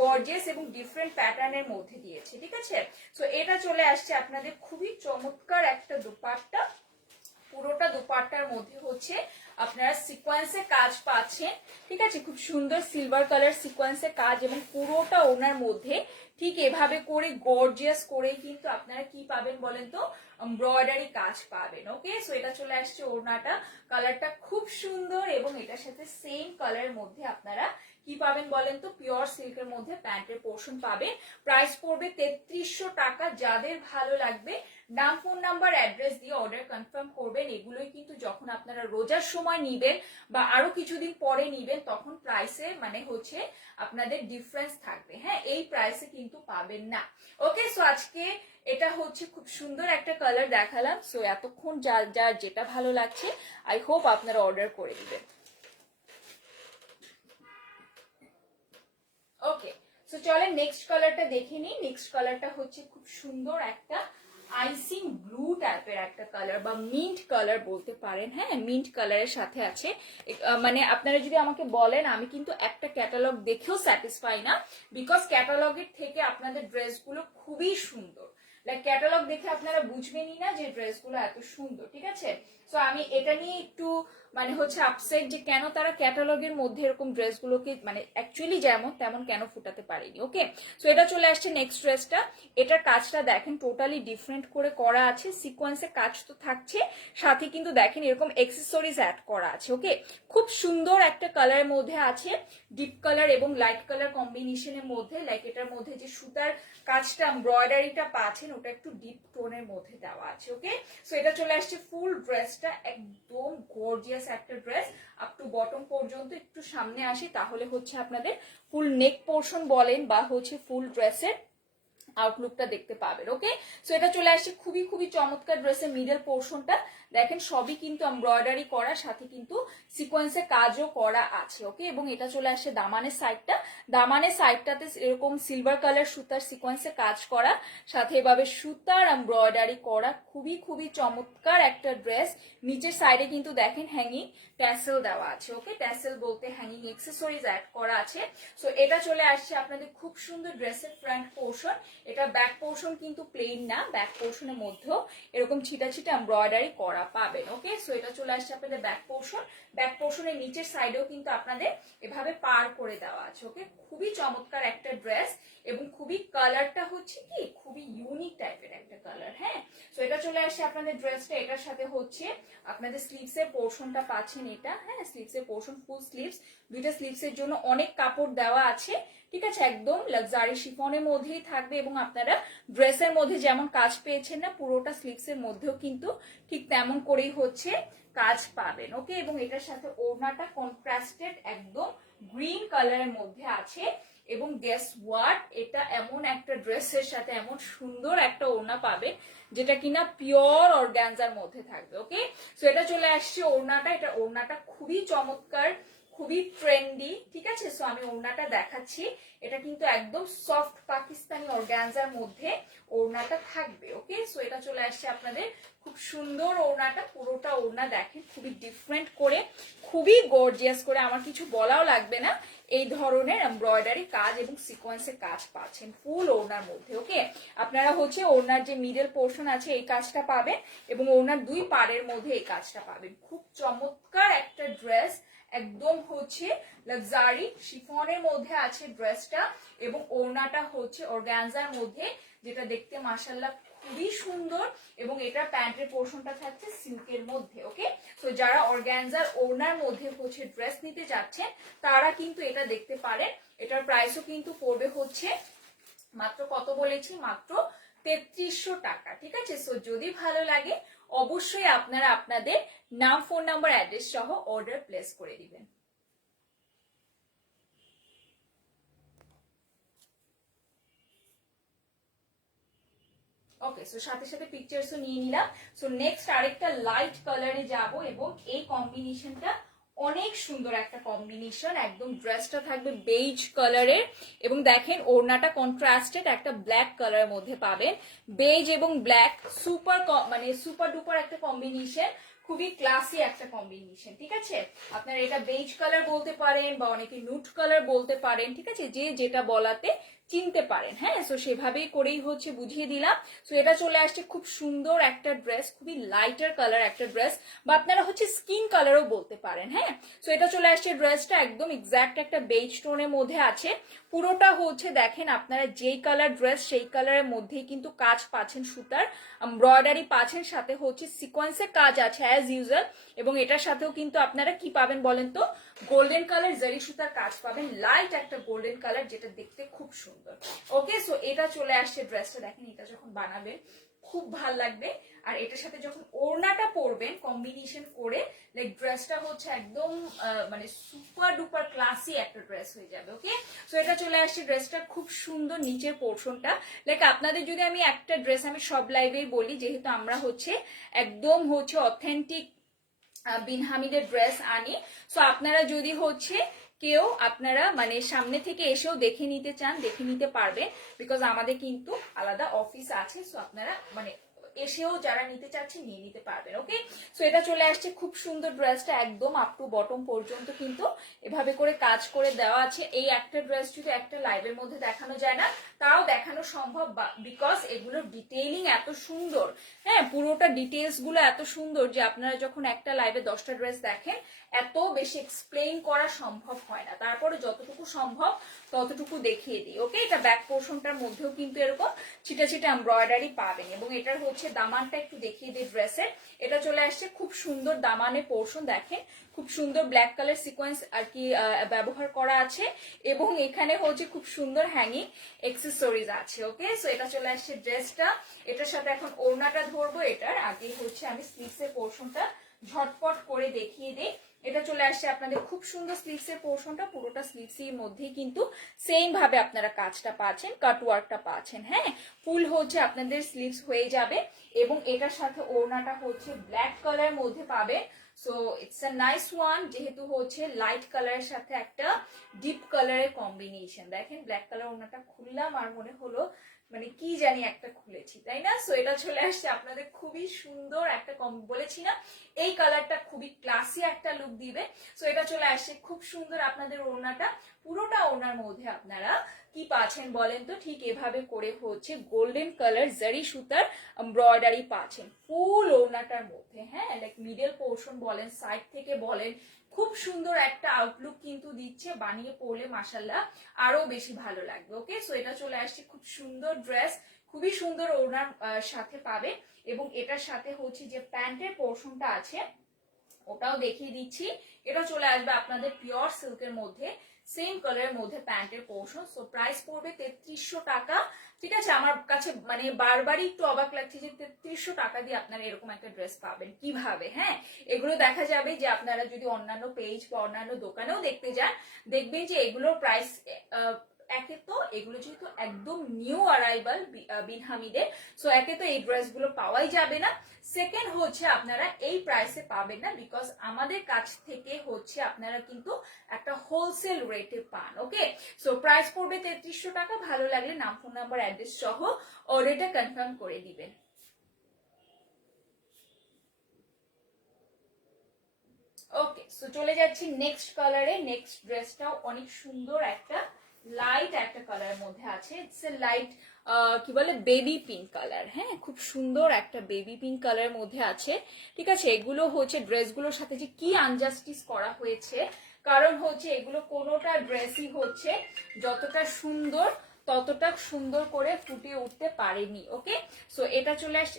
গর্জিয়াস এবং ডিফারেন্ট প্যাটার্নের মধ্যে দিয়েছে, ঠিক আছে। সো এটা চলে আসছে আপনাদের খুবই চমৎকার একটা দুপাট্টা, পুরোটা দুপাট্টার মধ্যে হচ্ছে আপনারা সিকোয়েন্সের কাজ পাচ্ছেন, ঠিক আছে, খুব সুন্দর সিলভার কালার সিকোয়েন্সের কাজ এবং পুরোটা ওনার মধ্যে ঠিক এভাবে করে গর্জিয়াস করে কিন্তু আপনারা কি পাবেন বলেন তো, এমব্রয়ডারি কাজ পাবেন, ওকে। সো এটা চলে আসছে ওড়নাটা, কালারটা খুব সুন্দর এবং এটার সাথে সেম কালারের মধ্যে আপনারা কি পাবেন বলেন তো, পিওর সিল্কের মধ্যে প্যান্টের পোর্শন পাবেন। প্রাইস পড়বে 3300 টাকা। যাদের ভালো লাগবে নাম, ফোন নাম্বার, অ্যাড্রেস দিয়ে অর্ডার কনফার্ম করবেন। এগুলোই কিন্তু যখন আপনারা রোজার সময় নিবেন বা আরো কিছুদিন পরে নিবেন তখন প্রাইসে মানে হচ্ছে আপনাদের ডিফারেন্স থাকবে, হ্যাঁ, এই প্রাইসে কিন্তু পাবেন না, ওকে। সো আজকে এটা হচ্ছে খুব সুন্দর একটা কালার দেখালাম। সো এতক্ষণ যার যার যেটা ভালো লাগছে আই হোপ আপনারা অর্ডার করে দিবেন, ওকে। সো চলেন নেক্সট কালারটা দেখে নিই। নেক্সট কালারটা হচ্ছে খুব সুন্দর একটা আইসিং ব্লু টাইপের একটা কালার বা মিন্ট কালার বলতে পারেন, হ্যাঁ, মিন্ট কালারের সাথে আছে। মানে আপনারা যদি আমাকে বলেন আমি কিন্তু একটা ক্যাটালগ দেখেও স্যাটিসফাই না বিকজ ক্যাটালগের থেকে আপনাদের ড্রেসগুলো খুবই সুন্দর, লাইক ক্যাটালগ দেখে আপনারা বুঝবেনই না যে ড্রেসগুলো এত সুন্দর, ঠিক আছে। সো আমি এটা নিয়ে একটু মানে হচ্ছে আপসেট যে কেন তারা ক্যাটালগের মধ্যে এরকম ড্রেসগুলোকে মানে অ্যাকচুয়ালি যেমন তেমন কেন ফুটাতে পারেনি, ওকে। সো এটা চলে আসছে নেক্সট ড্রেসটা। এটার কাজটা দেখেন টোটালি ডিফারেন্ট করে করা আছে, সিকোয়েন্সে কাজ তো থাকছে, সাথে কিন্তু দেখেন এরকম এক্সেসরিজ অ্যাড করা আছে, ওকে। খুব সুন্দর একটা কালারের মধ্যে আছে, ডিপ কালার এবং লাইট কালার কম্বিনেশনের মধ্যে, লাইক এটার মধ্যে যে সুতার কাজটা এমব্রয়ডারিটা পাচ্ছেন ওটা একটু ডিপ টোনের মধ্যে দেওয়া আছে, ওকে। সো এটা চলে আসছে ফুল ড্রেসটা, একদম গর্জিয়াস একটা ড্রেস, আপ টু বটম পর্যন্ত একটু সামনে আসি তাহলে হচ্ছে আপনাদের ফুল নেক পোর্শন বলেন বা হচ্ছে ফুল ড্রেসের আউটলুকটা দেখতে পাবেন, ওকে। সো এটা চলে আসছে খুবই খুবই চমৎকার ড্রেসের মিডল পোর্শনটা দেখেন সবই কিন্তু এমব্রয়ডারি করা, সাথে কিন্তু সিকোয়েন্সের কাজও করা আছে, ওকে। এবং এটা চলে আসছে দামানের সাইডটা, দামানের সাইডটাতে এরকম সিলভার কালার সুতার সিকোয়েন্সে কাজ করা, সাথে এভাবে সুতার এমব্রয়ডারি করা, খুবই খুবই চমৎকার একটা ড্রেস। নিচের সাইডে কিন্তু দেখেন হ্যাঙ্গিং ট্যাসেল দেওয়া আছে, ওকে, ট্যাসেল বলতে হ্যাঙ্গিং এক্সেসরিজ অ্যাড করা আছে। সো এটা চলে আসছে আপনাদের খুব সুন্দর ড্রেসের ফ্রন্ট পোর্শন, এটা ব্যাক পোর্শন কিন্তু প্লেন না, ব্যাক পোর্শনের মধ্যেও এরকম ছিটা ছিটা এমব্রয়ডারি করা পাবেন। ওকে, সো এটা চলে আসছে আপনাদের ব্যাক পোর্শন। ব্যাক পোর্শনের নিচের সাইডেও কিন্তু আপনাদের এভাবে পার করে দেওয়া আছে। ওকে, খুবই চমৎকার একটা ড্রেস এবং খুবই কালারটা হচ্ছে কি খুবই ইউনিক টাইপের একটা কালার। হ্যাঁ, সো এটা চলে আসছে আপনাদের ড্রেসটা। এটার সাথে হচ্ছে আপনাদের স্লিভসের পোর্শনটা পাচ্ছেন এটা। হ্যাঁ, স্লিভসের পোর্শন ফুল স্লিভস, দুইটা স্লিভসের জন্য অনেক কাপড় দেওয়া আছে। ঠিক আছে, একদম লাক্সারি শিফনের মধ্যেই থাকবে এবং আপনারা ড্রেসের মধ্যে যেমন কাজ পেয়েছেন না পুরোটা স্লিভসের মধ্যেও কিন্তু ঠিক তেমন করেই হচ্ছে কাজ পাবেন। ওকে, এবং এটার সাথে ওড়নাটা কন্ট্রাস্টেড একদম গ্রিন কালারের মধ্যে আছে এবং গেস হোয়াট, এটা এমন একটা ড্রেসের সাথে এমন সুন্দর একটা ওড়না পাবেন যেটা কিনা পিওর অর্গানজার মধ্যে থাকবে। ওকে, সো এটা চলে আসছে ওড়নাটা। এটা ওড়নাটা খুবই চমৎকার, খুবই ট্রেন্ডি। ঠিক আছে, সো আমি ওড়নাটা দেখাচ্ছি। এটা কিন্তু একদম সফট পাকিস্তানি অর্গানজার মধ্যে ওড়নাটা থাকবে। ওকে, সো এটা চলে আসছে আপনাদের খুব সুন্দর ওড়নাটা। পুরোটা ওড়না দেখেন খুবই ডিফারেন্ট করে, খুবই গর্জিয়াস করে, আমার কিছু বলাও লাগবে না। এই ধরনের এমব্রয়ডারি কাজ এবং সিকোয়েন্সের কাজ পাচ্ছেন ফুল ওড়নার মধ্যে। ওকে, আপনারা হচ্ছে ওড়নার যে মিডল পোর্শন আছে এই কাজটা পাবেন এবং ওড়নার দুই পাড়ের মধ্যে এই কাজটা পাবেন। খুব চমৎকার একটা ড্রেস, একদম হচ্ছে লাক্সারি শিফনের মধ্যে আছে ড্রেসটা এবং ওড়নাটা হচ্ছে অর্গানজার মধ্যে, যেটা দেখতে মাশাআল্লাহ খুবই সুন্দর এবং এটা প্যান্টের পোর্শনটা থাকছে সিল্কের মধ্যে। ওকে, তো যারা অর্গানজার ওড়নার মধ্যে হচ্ছে ড্রেস নিতে যাচ্ছেন তারা কিন্তু এটা দেখতে পারেন। এটার প্রাইসও কিন্তু পড়বে হচ্ছে মাত্র কত বলেছি, মাত্র 3300 টাকা। ঠিক আছে, সো যদি ভালো লাগে অবশ্যই আপনারা আপনাদের নাম, ফোন নাম্বার, অ্যাড্রেস সহ অর্ডার প্লেস করে দিবেন। ওকে, সো সাথে সাথে পিকচারসও নিয়ে নিলাম। সো নেক্সট আরেকটা লাইট কালারে যাব এবং এই কম্বিনেশনটা অনেক সুন্দর একটা কম্বিনেশন। একদম ড্রেসটা থাকবে বেজ কালারের এবং দেখেন ওড়নাটা কন্ট্রাস্টেড একটা ব্ল্যাক কালারের মধ্যে পাবেন। বেজ এবং ব্ল্যাক সুপার মানে সুপার ডুপার একটা কম্বিনেশন, খুবই ক্লাসি একটা কম্বিনেশন। ঠিক আছে, আপনারা এটা বেজ কালার বলতে পারেন বা অনেকে নুট কালার বলতে পারেন। ঠিক আছে, যে যেটা বলাতে চিনতে পারেন। হ্যাঁ, সো সেভাবেই করেই হচ্ছে বুঝিয়ে দিলাম। সো এটা চলে আসছে খুব সুন্দর একটা ড্রেস, খুবই লাইটার কালার একটা ড্রেস, বা আপনারা হচ্ছে স্কিন কালারও বলতে পারেন। হ্যাঁ, সো এটা চলে আসছে ড্রেসটা একদম এক্স্যাক্ট একটা বেজ টোনের মধ্যে আছে। পুরোটা হচ্ছে দেখেন আপনারা যেই কালার ড্রেস সেই কালারের মধ্যেই কিন্তু কাজ পাচ্ছেন, সুতার এমব্রয়ডারি পাচ্ছেন, সাথে হচ্ছে সিকোয়েন্সের কাজ আছে অ্যাজ ইউজুয়াল। এবং এটার সাথেও কিন্তু আপনারা কি পাবেন বলেন তো, গোল্ডেন কালার জারি সুতার কাজ পাবেন, লাইট একটা গোল্ডেন কালার, যেটা দেখতে খুব সুন্দর। ওকে, সো এটা চলে আসছে ড্রেসটা। দেখেন এটা যখন বানাবেন খুব ভাল লাগবে, আর এটার সাথে যখন ওড়নাটা পরবেন কম্বিনেশন করে, লাইক ড্রেসটা হচ্ছে একদম মানে সুপার ডুপার ক্লাসি একটা ড্রেস হয়ে যাবে। ওকে, সো এটা চলে আসছে ড্রেসটা খুব সুন্দর নিচের পোর্শনটা। লাইক আপনাদের যদি আমি একটা ড্রেস আমি সব লাইভেই বলি, যেহেতু আমরা হচ্ছে একদম হচ্ছে অথেন্টিক বিন হামিদের ড্রেস আনি, সো আপনারা যদি হচ্ছে কেউ আপনারা মানে সামনে থেকে এসেও দেখে নিতে চান দেখে নিতে পারবেন, বিকজ আমাদের কিন্তু আলাদা অফিস আছে। সো আপনারা মানে এসেও যারা নিতে চাচ্ছেন নিয়ে নিতে পারবেন। ওকে, সো এটা চলে আসছে খুব সুন্দর ড্রেসটা, একদম আপ টু বটম পর্যন্ত কিন্তু এভাবে করে কাজ করে দেওয়া আছে। এই একটা ড্রেস যদি একটা লাইভের মধ্যে দেখানো যায় না, তাও দেখানো সম্ভব, বিকজ এগুলোর ডিটেইলিং এত সুন্দর। হ্যাঁ, পুরোটা ডিটেলস গুলো এত সুন্দর যে আপনারা যখন একটা লাইভে 10টা ড্রেস দেখেন এত বেশি এক্সপ্লেইন করা সম্ভব হয় না, তারপরে যতটুকু সম্ভব ততটুকু দেখিয়ে দিই। ওকে, এটা ব্যাক পোর্শনটার মধ্যেও কিন্তু এরকম ছিটা ছিটা এমব্রয়ডারি পাবেন এবং এটার হচ্ছে দামানটা একটু দেখিয়ে দিই ড্রেসের। এটা চলে আসছে খুব সুন্দর দামানের পোর্শন, দেখেন খুব সুন্দর ব্ল্যাক কালার সিকোয়েন্স আর কি ব্যবহার করা আছে এবং এখানে হচ্ছে খুব সুন্দর হ্যাঙ্গিং এক্সেসরিজ আছে। ওকে, সো এটা চলে আসছে ড্রেসটা। এটার সাথে এখন ওড়নাটা ধরবো, এটার আগে হচ্ছে আমি স্লিভসের পোর্শনটা ঝটপট করে দেখিয়ে দিই। এটা চলে আসছে আপনাদের খুব সুন্দর স্লিভসের পোর্শনটা, পুরোটা স্লিভসের মধ্যেই কিন্তু সেম ভাবে আপনারা কাজটা পাচ্ছেন, কাটওয়ার্কটা পাচ্ছেন। হ্যাঁ, ফুল হচ্ছে আপনাদের স্লিভস হয়ে যাবে এবং এটার সাথে ওড়নাটা হচ্ছে ব্ল্যাক কালার মধ্যে পাবে। So it's a nice one, যেহেতু হচ্ছে লাইট কালারের সাথে একটা ডিপ কালারের কম্বিনেশন। দেখেন ব্ল্যাক কালার ওড়নাটা খুললাম আর মনে হলো মানে কি জানি একটা খুলেছি, তাই না? সো এটা চলে আসছে আপনাদের খুবই সুন্দর একটা বলেছি না এই কালারটা খুবই ক্লাসি একটা লুক দিবে। সো এটা চলে আসছে খুব সুন্দর আপনাদের ওড়নাটা, পুরোটা ওড়নার মধ্যে আপনারা কি পাচ্ছেন বলেন তো? ঠিক এভাবে করে হচ্ছে গোল্ডেন কালার জারি সুতার এমব্রয়ডারি পাচ্ছেন ফুল ওড়নাটার মধ্যে। হ্যাঁ, লাইক মিডল পোর্শন বলেন, সাইড থেকে বলেন, খুব সুন্দর একটা আউটলুক কিন্তু দিচ্ছে। বানিয়ে পরলে মাশাআল্লাহ আরো বেশি ভালো লাগবে। ওকে, সো এটা চলে আসছে খুব সুন্দর ড্রেস, খুবই সুন্দর ওড়নার সাথে পাবে। এবং এটার সাথে হচ্ছে যে প্যান্টের পোর্শনটা আছে ওটাও দেখিয়ে দিচ্ছি। এটা চলে আসবে আপনাদের পিওর সিল্কের মধ্যে, সেম কালারের মধ্যে প্যান্টের পোর্শন। সো প্রাইস পড়বে 3300 টাকা। ঠিক আছে, আমার কাছে মানে বারবারই একটু অবাক লাগছে যে 3300 টাকা দিয়ে আপনারা এরকম একটা ড্রেস পাবেন কিভাবে। হ্যাঁ, এগুলো দেখা যাবে যে আপনারা যদি অন্যান্য পেজ বা অন্যান্য দোকানেও দেখতে যান, দেখবেন যে এগুলোর প্রাইস একে তো এগুলো যেহেতু একদম নিউ অ্যারাইভাল বিন হামিদের, সো একে তো এই ড্রেসগুলো পাওয়াই যাবে না, সেকেন্ড হচ্ছে আপনারা এই প্রাইসে পাবেন না বিকজ আমাদের কাছ থেকে হচ্ছে আপনারা কিন্তু একটা হোলসেল রেটে পান। ওকে, সো প্রাইস পড়বে 3300 টাকা। ভালো লাগলে নাম, ফোন নাম্বার, অ্যাড্রেস সহ অর্ডারটা কনফার্ম করে দিবেন। ওকে, সো চলে যাচ্ছি নেক্সট কালারে। নেক্সট ড্রেসটাও অনেক সুন্দর একটা লাইট একটা কালারের মধ্যে আছে। ইটস এ লাইট কি বলে বেবি পিঙ্ক কালার। হ্যাঁ, খুব সুন্দর একটা বেবি পিঙ্ক কালারের মধ্যে আছে। ঠিক আছে, এগুলো হচ্ছে ড্রেসগুলোর সাথে যে কি আনজাস্টিস করা হয়েছে, কারণ হচ্ছে এগুলো কোনোটা ড্রেসই হচ্ছে যতটা সুন্দর ততটা সুন্দর করে ফুটিয়ে উঠতে পারেনি। ওকে, সো এটা চলে আসছে।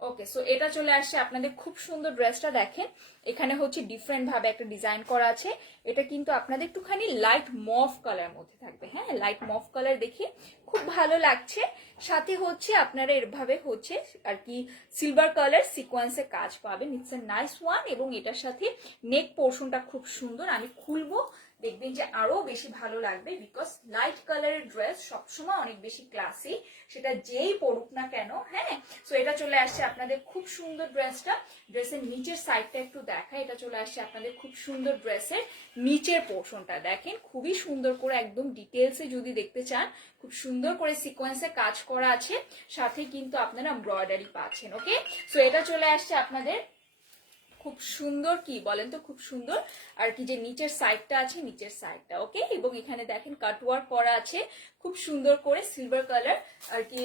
ওকে, সো এটা চলে আসছে আপনাদের খুব সুন্দর ড্রেসটা দেখেন, এখানে হচ্ছে ডিফারেন্ট ভাবে একটা ডিজাইন করা আছে। এটা কিন্তু আপনাদের একটুখানি লাইট মফ কালার মধ্যে থাকবে। হ্যাঁ, লাইট মফ কালার দেখি খুব ভালো লাগছে। সাথে হচ্ছে আপনারা এভাবে হচ্ছে আর কি সিলভার কালার সিকোয়েন্সে কাজ পাবেন। It's a nice one. এবং এটার সাথে নেক পোর্শনটা খুব সুন্দর, আমি খুলবো দেখবেন যে আরো বেশি ভালো লাগবে বিকজ লাইট কালারের ড্রেস সবসময় অনেক বেশি ক্লাসি, সেটা যেই পড়ুক না কেন। হ্যাঁ, সো এটা চলে আসছে আপনাদের খুব সুন্দর ড্রেসটা। ড্রেসের নিচের সাইডটা একটু দেখা, এটা চলে আসছে আপনাদের খুব সুন্দর ড্রেসের নিচের পোর্শনটা দেখেন, খুবই সুন্দর করে একদম ডিটেলসে যদি দেখতে চান, খুব সুন্দর করে সিকোয়েন্সে কাজ করা আছে, সাথে কিন্তু আপনারা এমব্রয়ডারি পাচ্ছেন। ওকে, সো এটা চলে আসছে আপনাদের খুব সুন্দর, কি বলেন তো, খুব সুন্দর আর কি যে নিচের সাইডটা আছে, নিচের সাইডটা। ওকে, এবং এখানে দেখেন কাটওয়ার্ক করা আছে খুব সুন্দর করে, সিলভার কালার আর কি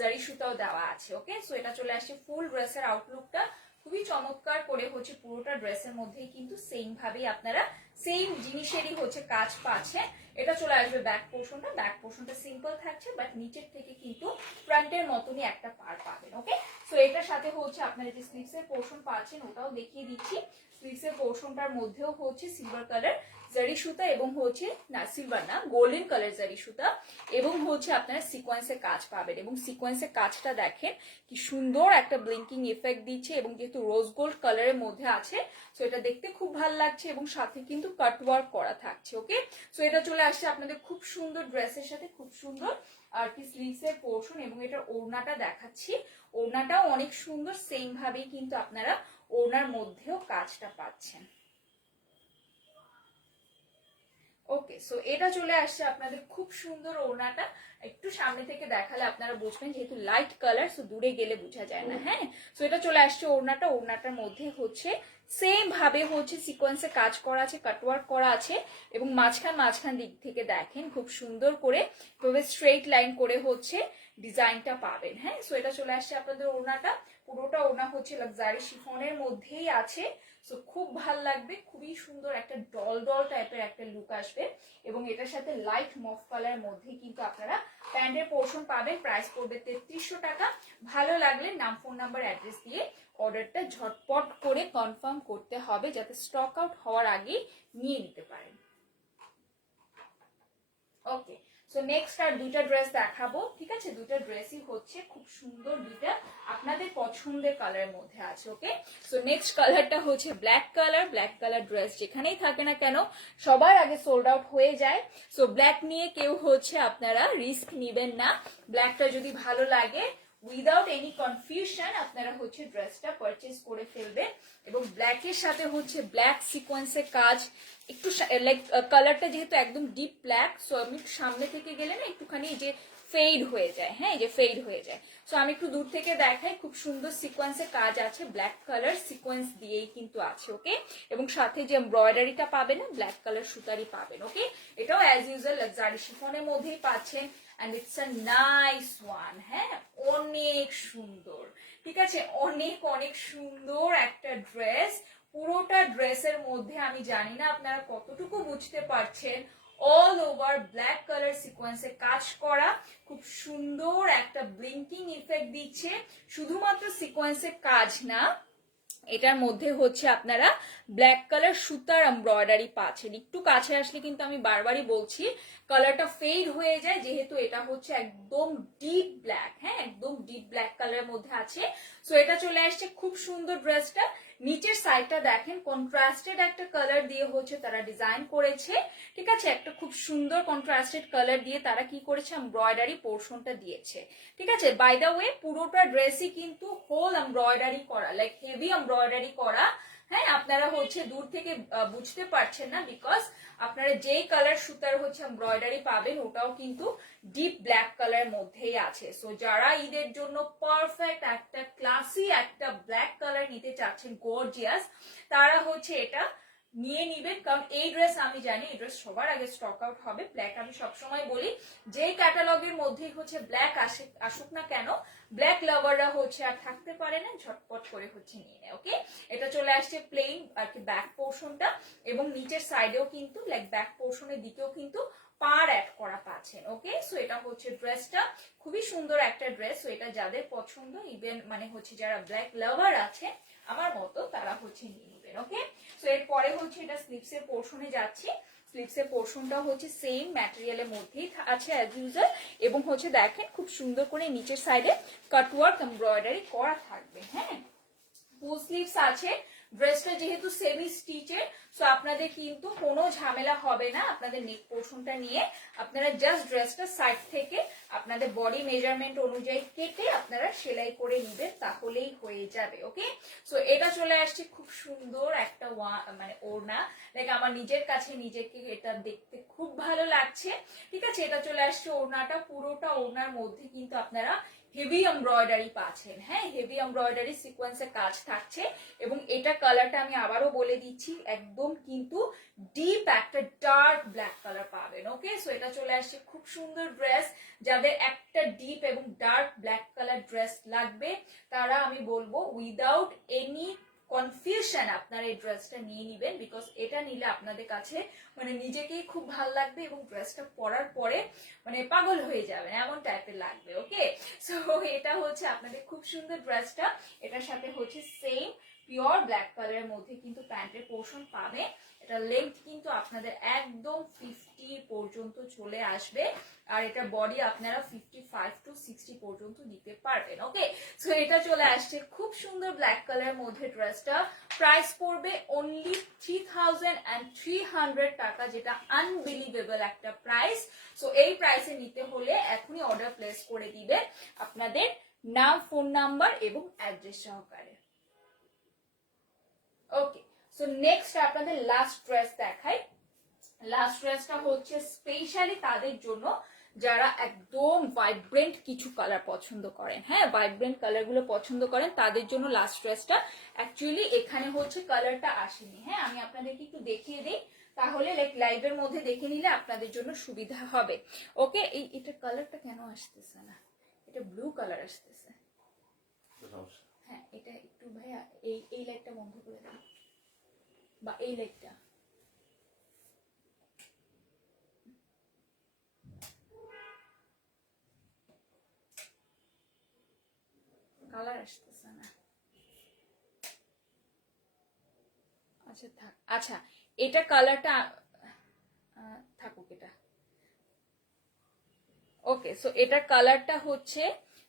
জারি সুতাও দেওয়া আছে। ওকে, সো এটা চলে আসছে ফুল ড্রেসের আউটলুকটা খুবই চমৎকার করে হচ্ছে। পুরোটা ড্রেসের মধ্যেই কিন্তু সেম ভাবেই আপনারা সেম জিনিসেরই হচ্ছে কাজ পাচ্ছে। এটা চলে আসবে ব্যাক পোর্শনটা। ব্যাক পোর্শনটা সিম্পল থাকছে, বাট নিচের থেকে কিন্তু ফ্রন্টের মতনই একটা পার পাবেন। ওকে, সো এটার সাথে হচ্ছে আপনারা যে স্লিভসের পোর্শন পাচ্ছেন ওটাও দেখিয়ে দিচ্ছি। স্লিভসের পোর্শনটার মধ্যেও হচ্ছে সিলভার কালার জারি সুতা এবং হচ্ছে না সিলভার না গোল্ডেন কালার জারি সুতা এবং হচ্ছে আপনারা সিকোয়েন্সে কাজ পাবেন। এবং সিকোয়েন্সে কাজটা দেখেন কি সুন্দর একটা ব্লিঙ্কিং এফেক্ট দিচ্ছে, এবং যেহেতু রোজ গোল্ড কালারের মধ্যে আছে সো এটা দেখতে খুব ভালো লাগছে, এবং সাথে কিন্তু কাটওয়ার্ক করা থাকছে। ওকে, সো এটা চলে আসছে আপনাদের খুব সুন্দর ড্রেসের সাথে খুব সুন্দর আর কি স্লিভসের পোর্শন। এবং এটা ওড়নাটা দেখাচ্ছি, ওড়নাটাও অনেক সুন্দর, সেম ভাবেই কিন্তু আপনারা ওড়নার মধ্যেও কাজটা পাচ্ছেন। ওকে, সো এটা চলে আসছে আপনাদের খুব সুন্দর ওড়নাটা। একটু সামনে থেকে দেখালে আপনারা বুঝবেন, যেহেতু লাইট কালার সো দূরে গেলে বোঝা যায় না। হ্যাঁ, সো এটা চলে আসছে ওড়নাটা। ওড়নাটার মধ্যে হচ্ছে সেম ভাবে হচ্ছে সিকোয়েন্সে কাজ করা আছে, কাটওয়ার্ক করা আছে, এবং মাঝখান দিক থেকে দেখেন খুব সুন্দর করে তবে স্ট্রেইট লাইন করে হচ্ছে ডিজাইনটা পাবেন। হ্যাঁ, সো এটা চলে আসছে আপনাদের ওড়নাটা। পুরোটা ওড়না হচ্ছে লাক্সারি শিফনের মধ্যেই আছে। সো খুব ভাল লাগবে, খুবই সুন্দর একটা ডল ডল টাইপের একটা লুক আসবে। এবং এটার সাথে লাইট মফ কালারের মধ্যে কিন্তু আপনারা প্যান্টের পোর্শন পাবেন। প্রাইস পড়বে 3300 টাকা। ভালো লাগলে নাম, ফোন নাম্বার, অ্যাড্রেস দিয়ে অর্ডারটা ঝটপট করে কনফার্ম করতে হবে, যাতে স্টক আউট হওয়ার আগে নিয়ে নিতে পারেন। ওকে, সো নেক্সট আর দুইটা ড্রেস দেখাবো। ঠিক আছে, দুইটা ড্রেসই হচ্ছে খুব সুন্দর, দুইটা আপনাদের পছন্দের কালারের মধ্যে আছে। ওকে, সো নেক্সট কালারটা হচ্ছে black colour. Black colour dress যেখানেই থাকে না কেন সবার আগে সোল্ড আউট হয়ে যায়। সো ব্ল্যাক নিয়ে কেউ হচ্ছে আপনারা রিস্ক নিবেন না। ব্ল্যাকটা যদি ভালো লাগে উইদাউট এনি কনফিউশন আপনারা হচ্ছে ড্রেসটা পারচেজ করে ফেলবেন। এবং ব্ল্যাকের সাথে হচ্ছে ব্ল্যাক সিকোয়েন্সের কাজ, একটু লাইক কালারটা যেহেতু একদম ডিপ ব্ল্যাক, সো আমি সামনে থেকে গেলে না একটুখানি এই যে ফেড হয়ে যায়, হ্যাঁ এই যে ফেড হয়ে যায়। সো আমি একটু দূর থেকে দেখাই, খুব সুন্দর সিকোয়েন্সের কাজ আছে, ব্ল্যাক কালার সিকোয়েন্স দিয়েই কিন্তু আছে, ওকে। এবং সাথে যে এমব্রয়ডারিটা পাবেন না, ব্ল্যাক কালার সুতারই পাবেন, ওকে। এটাও অ্যাজ ইউজুয়াল লাক্সারি শিফনের মধ্যেই পাচ্ছেন, and it's a nice one, হ্যাঁ অনেক সুন্দর, ঠিক আছে, অনেক অনেক সুন্দর একটা ড্রেস। পুরোটা ড্রেসের মধ্যে আমি জানি না আপনারা কতটুকু বুঝতে পারছেন, অল ওভার ব্ল্যাক কালার সিকোয়েন্সে কাজ করা, খুব সুন্দর একটা ব্লিঙ্কিং ইফেক্ট দিচ্ছে। শুধুমাত্র সিকোয়েন্সের কাজ না, এটার মধ্যে হচ্ছে আপনারা ব্ল্যাক কালার সুতার এমব্রয়ডারি পাচ্ছেন। একটু কাছে আসলে কিন্তু আমি বারবারই বলছি কালারটা ফেড হয়ে যায়, যেহেতু এটা হচ্ছে একদম ডিপ ব্ল্যাক, হ্যাঁ একদম ডিপ ব্ল্যাক কালারের মধ্যে আছে। সো এটা চলে আসছে খুব সুন্দর ড্রেসটা। নিচের সাইডটা দেখেন কন্ট্রাস্টেড একটা কালার দিয়ে হচ্ছে তারা ডিজাইন করেছে, ঠিক আছে, একটা খুব সুন্দর কন্ট্রাস্টেড কালার দিয়ে তারা কি করেছে এমব্রয়ডারি পোর্শনটা দিয়েছে, ঠিক আছে। বাই দ্য ওয়ে পুরোটা ড্রেসই কিন্তু হোল এমব্রয়ডারি করা, লাইক হেভি এমব্রয়ডারি করা, হ্যাঁ আপনারা হচ্ছে দূর থেকে বুঝতে পারছেন না, বিকজ আপনারা যেই কালার সুতার হচ্ছে এমব্রয়ডারি পাবেন ওটাও কিন্তু ডিপ ব্ল্যাক কালার মধ্যেই আছে। সো যারা ঈদের জন্য পারফেক্ট একটা ক্লাসি একটা ব্ল্যাক কালার নিতে চাচ্ছেন গর্জিয়াস, তারা হচ্ছে এটা নিয়ে নিবেন, কারণ এই ড্রেস আমি জানি এই ড্রেস সবার আগে স্টক আউট হবে। ব্ল্যাক আমি সবসময় বলি যেই ক্যাটালগের মধ্যেই হচ্ছে ব্ল্যাক আসুক না কেন, ব্ল্যাক লাভাররা হচ্ছে আর থাকতে পারে না, ঝটপট করে হচ্ছে নিয়ে নেয়, ওকে। এটা চলে আসছে প্লেন আর কি ব্যাক পোর্শনটা, এবং নিচের সাইডেও কিন্তু লাইক ব্যাক পোর্শনের দিকেও কিন্তু পার অ্যাড করা পাচ্ছেন, ওকে। সো এটা হচ্ছে ড্রেসটা, খুবই সুন্দর একটা ড্রেস। সো এটা যাদের পছন্দ, ইভেন মানে হচ্ছে যারা ব্ল্যাক লাভার আছে আমার মতো, তারা হচ্ছে নিয়ে নেবেন, ওকে। সো এরপরে হচ্ছে এটা স্লিভস এর পোর্শনে যাচ্ছি। স্লিভস এর পোর্শনটা হচ্ছে সেম ম্যাটেরিয়ালের মধ্যেই আছে অ্যাজ ইউজুয়াল, এবং হচ্ছে দেখেন খুব সুন্দর করে নিচের সাইডে কাটওয়ার্ক এমব্রয়ডারি করা থাকবে, হ্যাঁ ফুল স্লিভস আছে। ড্রেসটা যেহেতু সেমি স্টিচের, সো আপনাদের কিন্তু কোনো ঝামেলা হবে না আপনাদের নেক পোর্শনটা নিয়ে। আপনারা জাস্ট ড্রেসটা সাইড থেকে আপনাদের বডি মেজারমেন্ট অনুযায়ী কেটে আপনারা সেলাই করে নেবেন, তাহলেই হয়ে যাবে, ওকে। সো এটা চলে আসছে খুব সুন্দর একটা মানে ওড়না, লাইক আমার নিজের কাছে নিজেকে এটা দেখতে খুব ভালো লাগছে, ঠিক আছে। এটা চলে আসছে ওড়নাটা, পুরোটা ওড়নার মধ্যে কিন্তু আপনারা হেভি এমব্রয়ডারি পাচ্ছেন, হ্যাঁ হেভি এমব্রয়ডারি সিকোয়েন্সের কাজ থাকছে। এবং এটা কালারটা আমি আবারও বলে দিচ্ছি একদম কিন্তু ডিপ একটা ডার্ক ব্ল্যাক কালার পাবেন, ওকে। সো এটা চলে আসছে খুব সুন্দর ড্রেস। যাদের একটা ডিপ এবং ডার্ক ব্ল্যাক কালার ড্রেস লাগবে, তারা আমি বলবো উইদাউট এনি কনফিউশন আপনারা এই ড্রেসটা নিয়ে নিবেন, বিকজ এটা নিলে আপনাদের কাছে মানে নিজেকেই খুব ভালো লাগবে এবং ড্রেসটা পরার পরে মানে পাগল হয়ে যাবেন এমন টাইপের লাগবে, ওকে। সো এটা হচ্ছে আপনাদের খুব সুন্দর ড্রেসটা। এটার সাথে হচ্ছে সেম পিওর ব্ল্যাক কালারের মধ্যে কিন্তু প্যান্টের পোর্শন পাবে। এটা লেন্থ কিন্তু আপনাদের একদম 50 পর্যন্ত চলে আসবে, আর এটা বডি আপনারা 55 to 60 পর্যন্ত দিতে পারবেন, ওকে। সো এটা চলে আসছে খুব সুন্দর ব্ল্যাক কালারের মধ্যে ড্রেসটা। প্রাইস পড়বে অনলি 3300 টাকা, যেটা আনবিলিভেবল একটা প্রাইস। সো এই প্রাইসে নিতে হলে এখনই অর্ডার প্লেস করে দিবেন আপনাদের নাম, ফোন নাম্বার এবং অ্যাড্রেস সহকারে, ওকে। সো নেক্সট আপনাদের লাস্ট ড্রেস দেখাই। লাস্ট ড্রেসটা হচ্ছে স্পেশালি তাদের জন্য যারা একদম ভাইব্রেন্ট কিছু কালার পছন্দ করেন, হ্যাঁ ভাইব্রেন্ট কালার গুলো পছন্দ করেন, তাদের জন্য লাস্ট ড্রেসটা। অ্যাকচুয়ালি এখানে হচ্ছে কালারটা আসেনি, হ্যাঁ আমি আপনাদেরকে একটু দেখিয়ে দিই, তাহলে লাইক লাইভের মধ্যে দেখে নিলে আপনাদের জন্য সুবিধা হবে, ওকে। এটা কালারটা কেন আসতেছে না, এটা ব্লু কালার আসতেছে, হ্যাঁ এটা একটু ভাইয়া এই লাইটটা বন্ধ করে দেন, বা এই লাইটটা, কালার আসতেছে না, আচ্ছা থাক, আচ্ছা এটা কালারটা থাকুক এটা, ওকে। সো এটার কালারটা হচ্ছে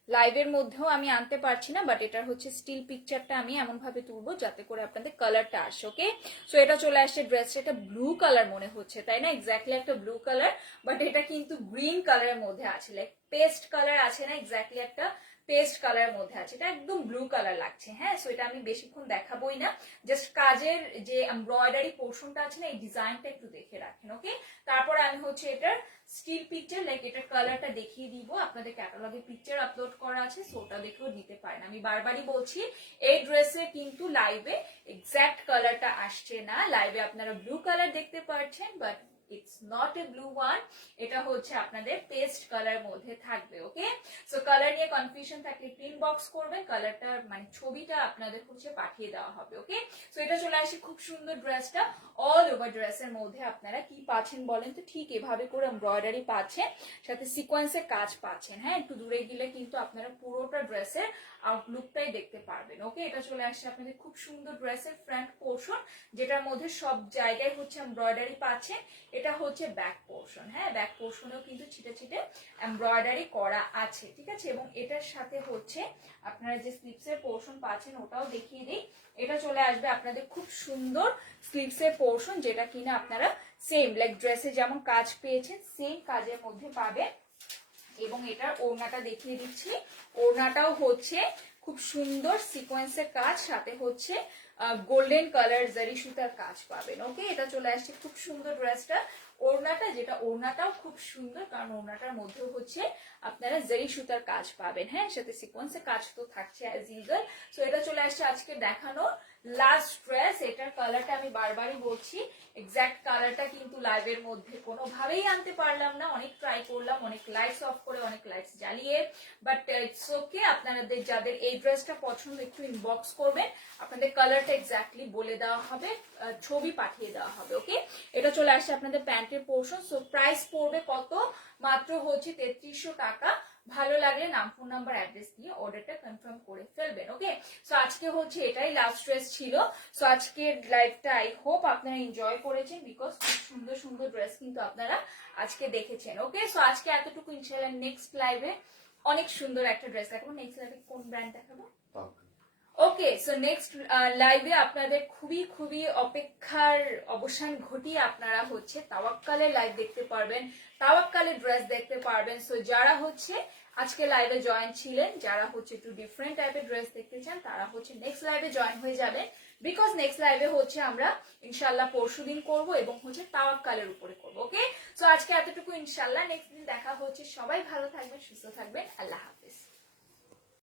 লাইভের মধ্যেও আমি আনতে পারছি না, বাট এটার হচ্ছে স্টিল পিকচারটা আমি এমন ভাবে তুলবো যাতে করে আপনাদের কালারটা আসে, ওকে। সো এটা চলে আসছে ড্রেসটা, এটা ব্লু কালার মনে হচ্ছে তাই না, এক্স্যাক্টলি একটা ব্লু কালার, বাট এটা কিন্তু গ্রিন কালারের মধ্যে আছে, লাইক পেস্ট কালার আছে না, এক্স্যাক্টলি একটা পেস্ট কালারের মধ্যে আছে, এটা একদম ব্লু কালার লাগছে। হ্যাঁ, সো এটা আমি বেশিক্ষণ দেখাবোই না, জাস্ট কাজের যে এমব্রয়ডারি পোর্শনটা আছে না, এই ডিজাইনটা একটু দেখে রাখেন। ওকে, তারপর আমি হচ্ছে এটার স্টিল পিকচার লাইক এটার কালারটা দেখিয়ে দিব, আপনাদের ক্যাটালগে পিকচার আপলোড করা আছে, সো ওটা দেখেও নিতে পারেন। আমি বারবারই বলছি এই ড্রেসে কিন্তু লাইভে এক্স্যাক্ট কালারটা আসছে না, লাইভে আপনারা ব্লু কালার দেখতে পাচ্ছেন but it's not a blue one, এটা হচ্ছে আপনাদের পেস্ট কালার মধ্যে থাকবে। ওকে, সো কালার নিয়ে কনফিউশন থাকলে প্রিন্ট বক্স করবেন, কালারটা মানে ছবিটা আপনাদের হচ্ছে পাঠিয়ে দেওয়া হবে। ওকে, সো এটা চলে আসে খুব সুন্দর ড্রেসটা, অল ওভার ড্রেসের মধ্যে আপনারা কি পাচ্ছেন বলেন তো, ঠিক এভাবে করে এমব্রয়ডারি পাচ্ছেন, সাথে সিকোয়েন্সের কাজ পাচ্ছেন। হ্যাঁ, একটু দূরে গেলে কিন্তু আপনারা পুরোটা ড্রেসের আউটলুকটাই দেখতে পারবেন। ওকে, এটা চলে আসছে আপনাদের খুব সুন্দর ড্রেসের ফ্রন্ট পোর্শন, যেটার মধ্যে সব জায়গায় হচ্ছে এমব্রয়ডারি পাচ্ছেন। এটা হচ্ছে ব্যাক পোর্শন। হ্যাঁ, ব্যাক পোর্শনেও কিন্তু ছিটে ছিটে এমব্রয়ডারি করা আছে, ঠিক আছে। এবং এটার সাথে হচ্ছে আপনারা যে স্লিপসের পোর্শন পাচ্ছেন ওটাও দেখিয়ে দিই, এটা চলে আসবে আপনাদের খুব সুন্দর স্লিভসের পোর্শন, যেটা কিনা আপনারা সেম লাইক ড্রেসে যেমন কাজ পেয়েছেন সেম কাজের মধ্যে পাবেন। এবং এটার ওড়নাটা দেখিয়ে দিচ্ছি, ওড়নাটাও হচ্ছে খুব সুন্দর সিকোয়েন্সের কাজ, সাথে হচ্ছে গোল্ডেন কালার জারি সুতার কাজ পাবেন। ওকে, এটা চলে আসছে খুব সুন্দর ড্রেসটা, ওড়নাটা যেটা ওড়নাটাও খুব সুন্দর, কারণ ওড়নাটার মধ্যেও হচ্ছে আপনারা জারি সুতার কাজ পাবেন। হ্যাঁ, সাথে সিকোয়েন্সের কাজ তো থাকছে অ্যাজ ইউজুয়াল। সো এটা চলে আসছে আজকে দেখানো লাস্ট ড্রেস, এটার কালারটা আমি বারবারই বলছি এক্স্যাক্ট কালারটা কিন্তু লাইভের মধ্যে কোনোভাবেই আনতে পারলাম না, অনেক ট্রাই করলাম, অনেক লাইটস অফ করে, অনেক লাইটস জ্বালিয়ে, বাট ইটস ওকে। আপনাদের যাদের এই ড্রেসটা পছন্দ একটু ইনবক্স করবেন, আপনাদের কালারটা এক্স্যাক্টলি বলে দেওয়া হবে, ছবি পাঠিয়ে দেওয়া হবে। ওকে, এটা চলে আসছে আপনাদের প্যান্টের পোর্শন। সো প্রাইস পড়বে কত, মাত্র হচ্ছে 3300 টাকা। ভালো লাগলে নাম, ফোন নাম্বার, অ্যাড্রেস দিয়ে অর্ডারটা কনফার্ম করে ফেলবেন। ওকে, সো আজকে হচ্ছে এটাই লাস্ট ড্রেস ছিল। সো আজকের লাইভটা আই হোপ আপনারা এনজয় করেছেন, বিকজ খুব সুন্দর সুন্দর ড্রেস কিন্তু আপনারা আজকে দেখেছেন। ওকে, সো আজকে এতটুকু, ইনশাআল্লাহ নেক্সট লাইভে অনেক সুন্দর একটা ড্রেস দেখাবো। নেক্সট লাইভে কোন ব্র্যান্ড দেখাবো? ওকে, সো নেক্সট লাইভে আপনাদের খুবই খুবই অপেক্ষার অবসান ঘটিয়ে আপনারা হচ্ছে তাওয়াক্কালের লাইভ দেখতে পারবেন, তাওয়াক্কালের ড্রেস দেখতে পারবেন। সো যারা হচ্ছে আজকে লাইভে জয়েন ছিলেন, যারা হচ্ছে একটু ডিফারেন্ট টাইপের ড্রেস দেখতে চান, তারা হচ্ছে নেক্সট লাইভে জয়েন হয়ে যাবেন, বিকজ নেক্সট লাইভে হচ্ছে আমরা ইনশাল্লাহ পরশুদিন করব এবং হচ্ছে তাওয়াক্কালের উপরে করব। ওকে, সো আজকে এতটুকু, ইনশাল্লাহ নেক্সট দিন দেখা হচ্ছে। সবাই ভালো থাকবেন, সুস্থ থাকবেন, আল্লাহ হাফেজ।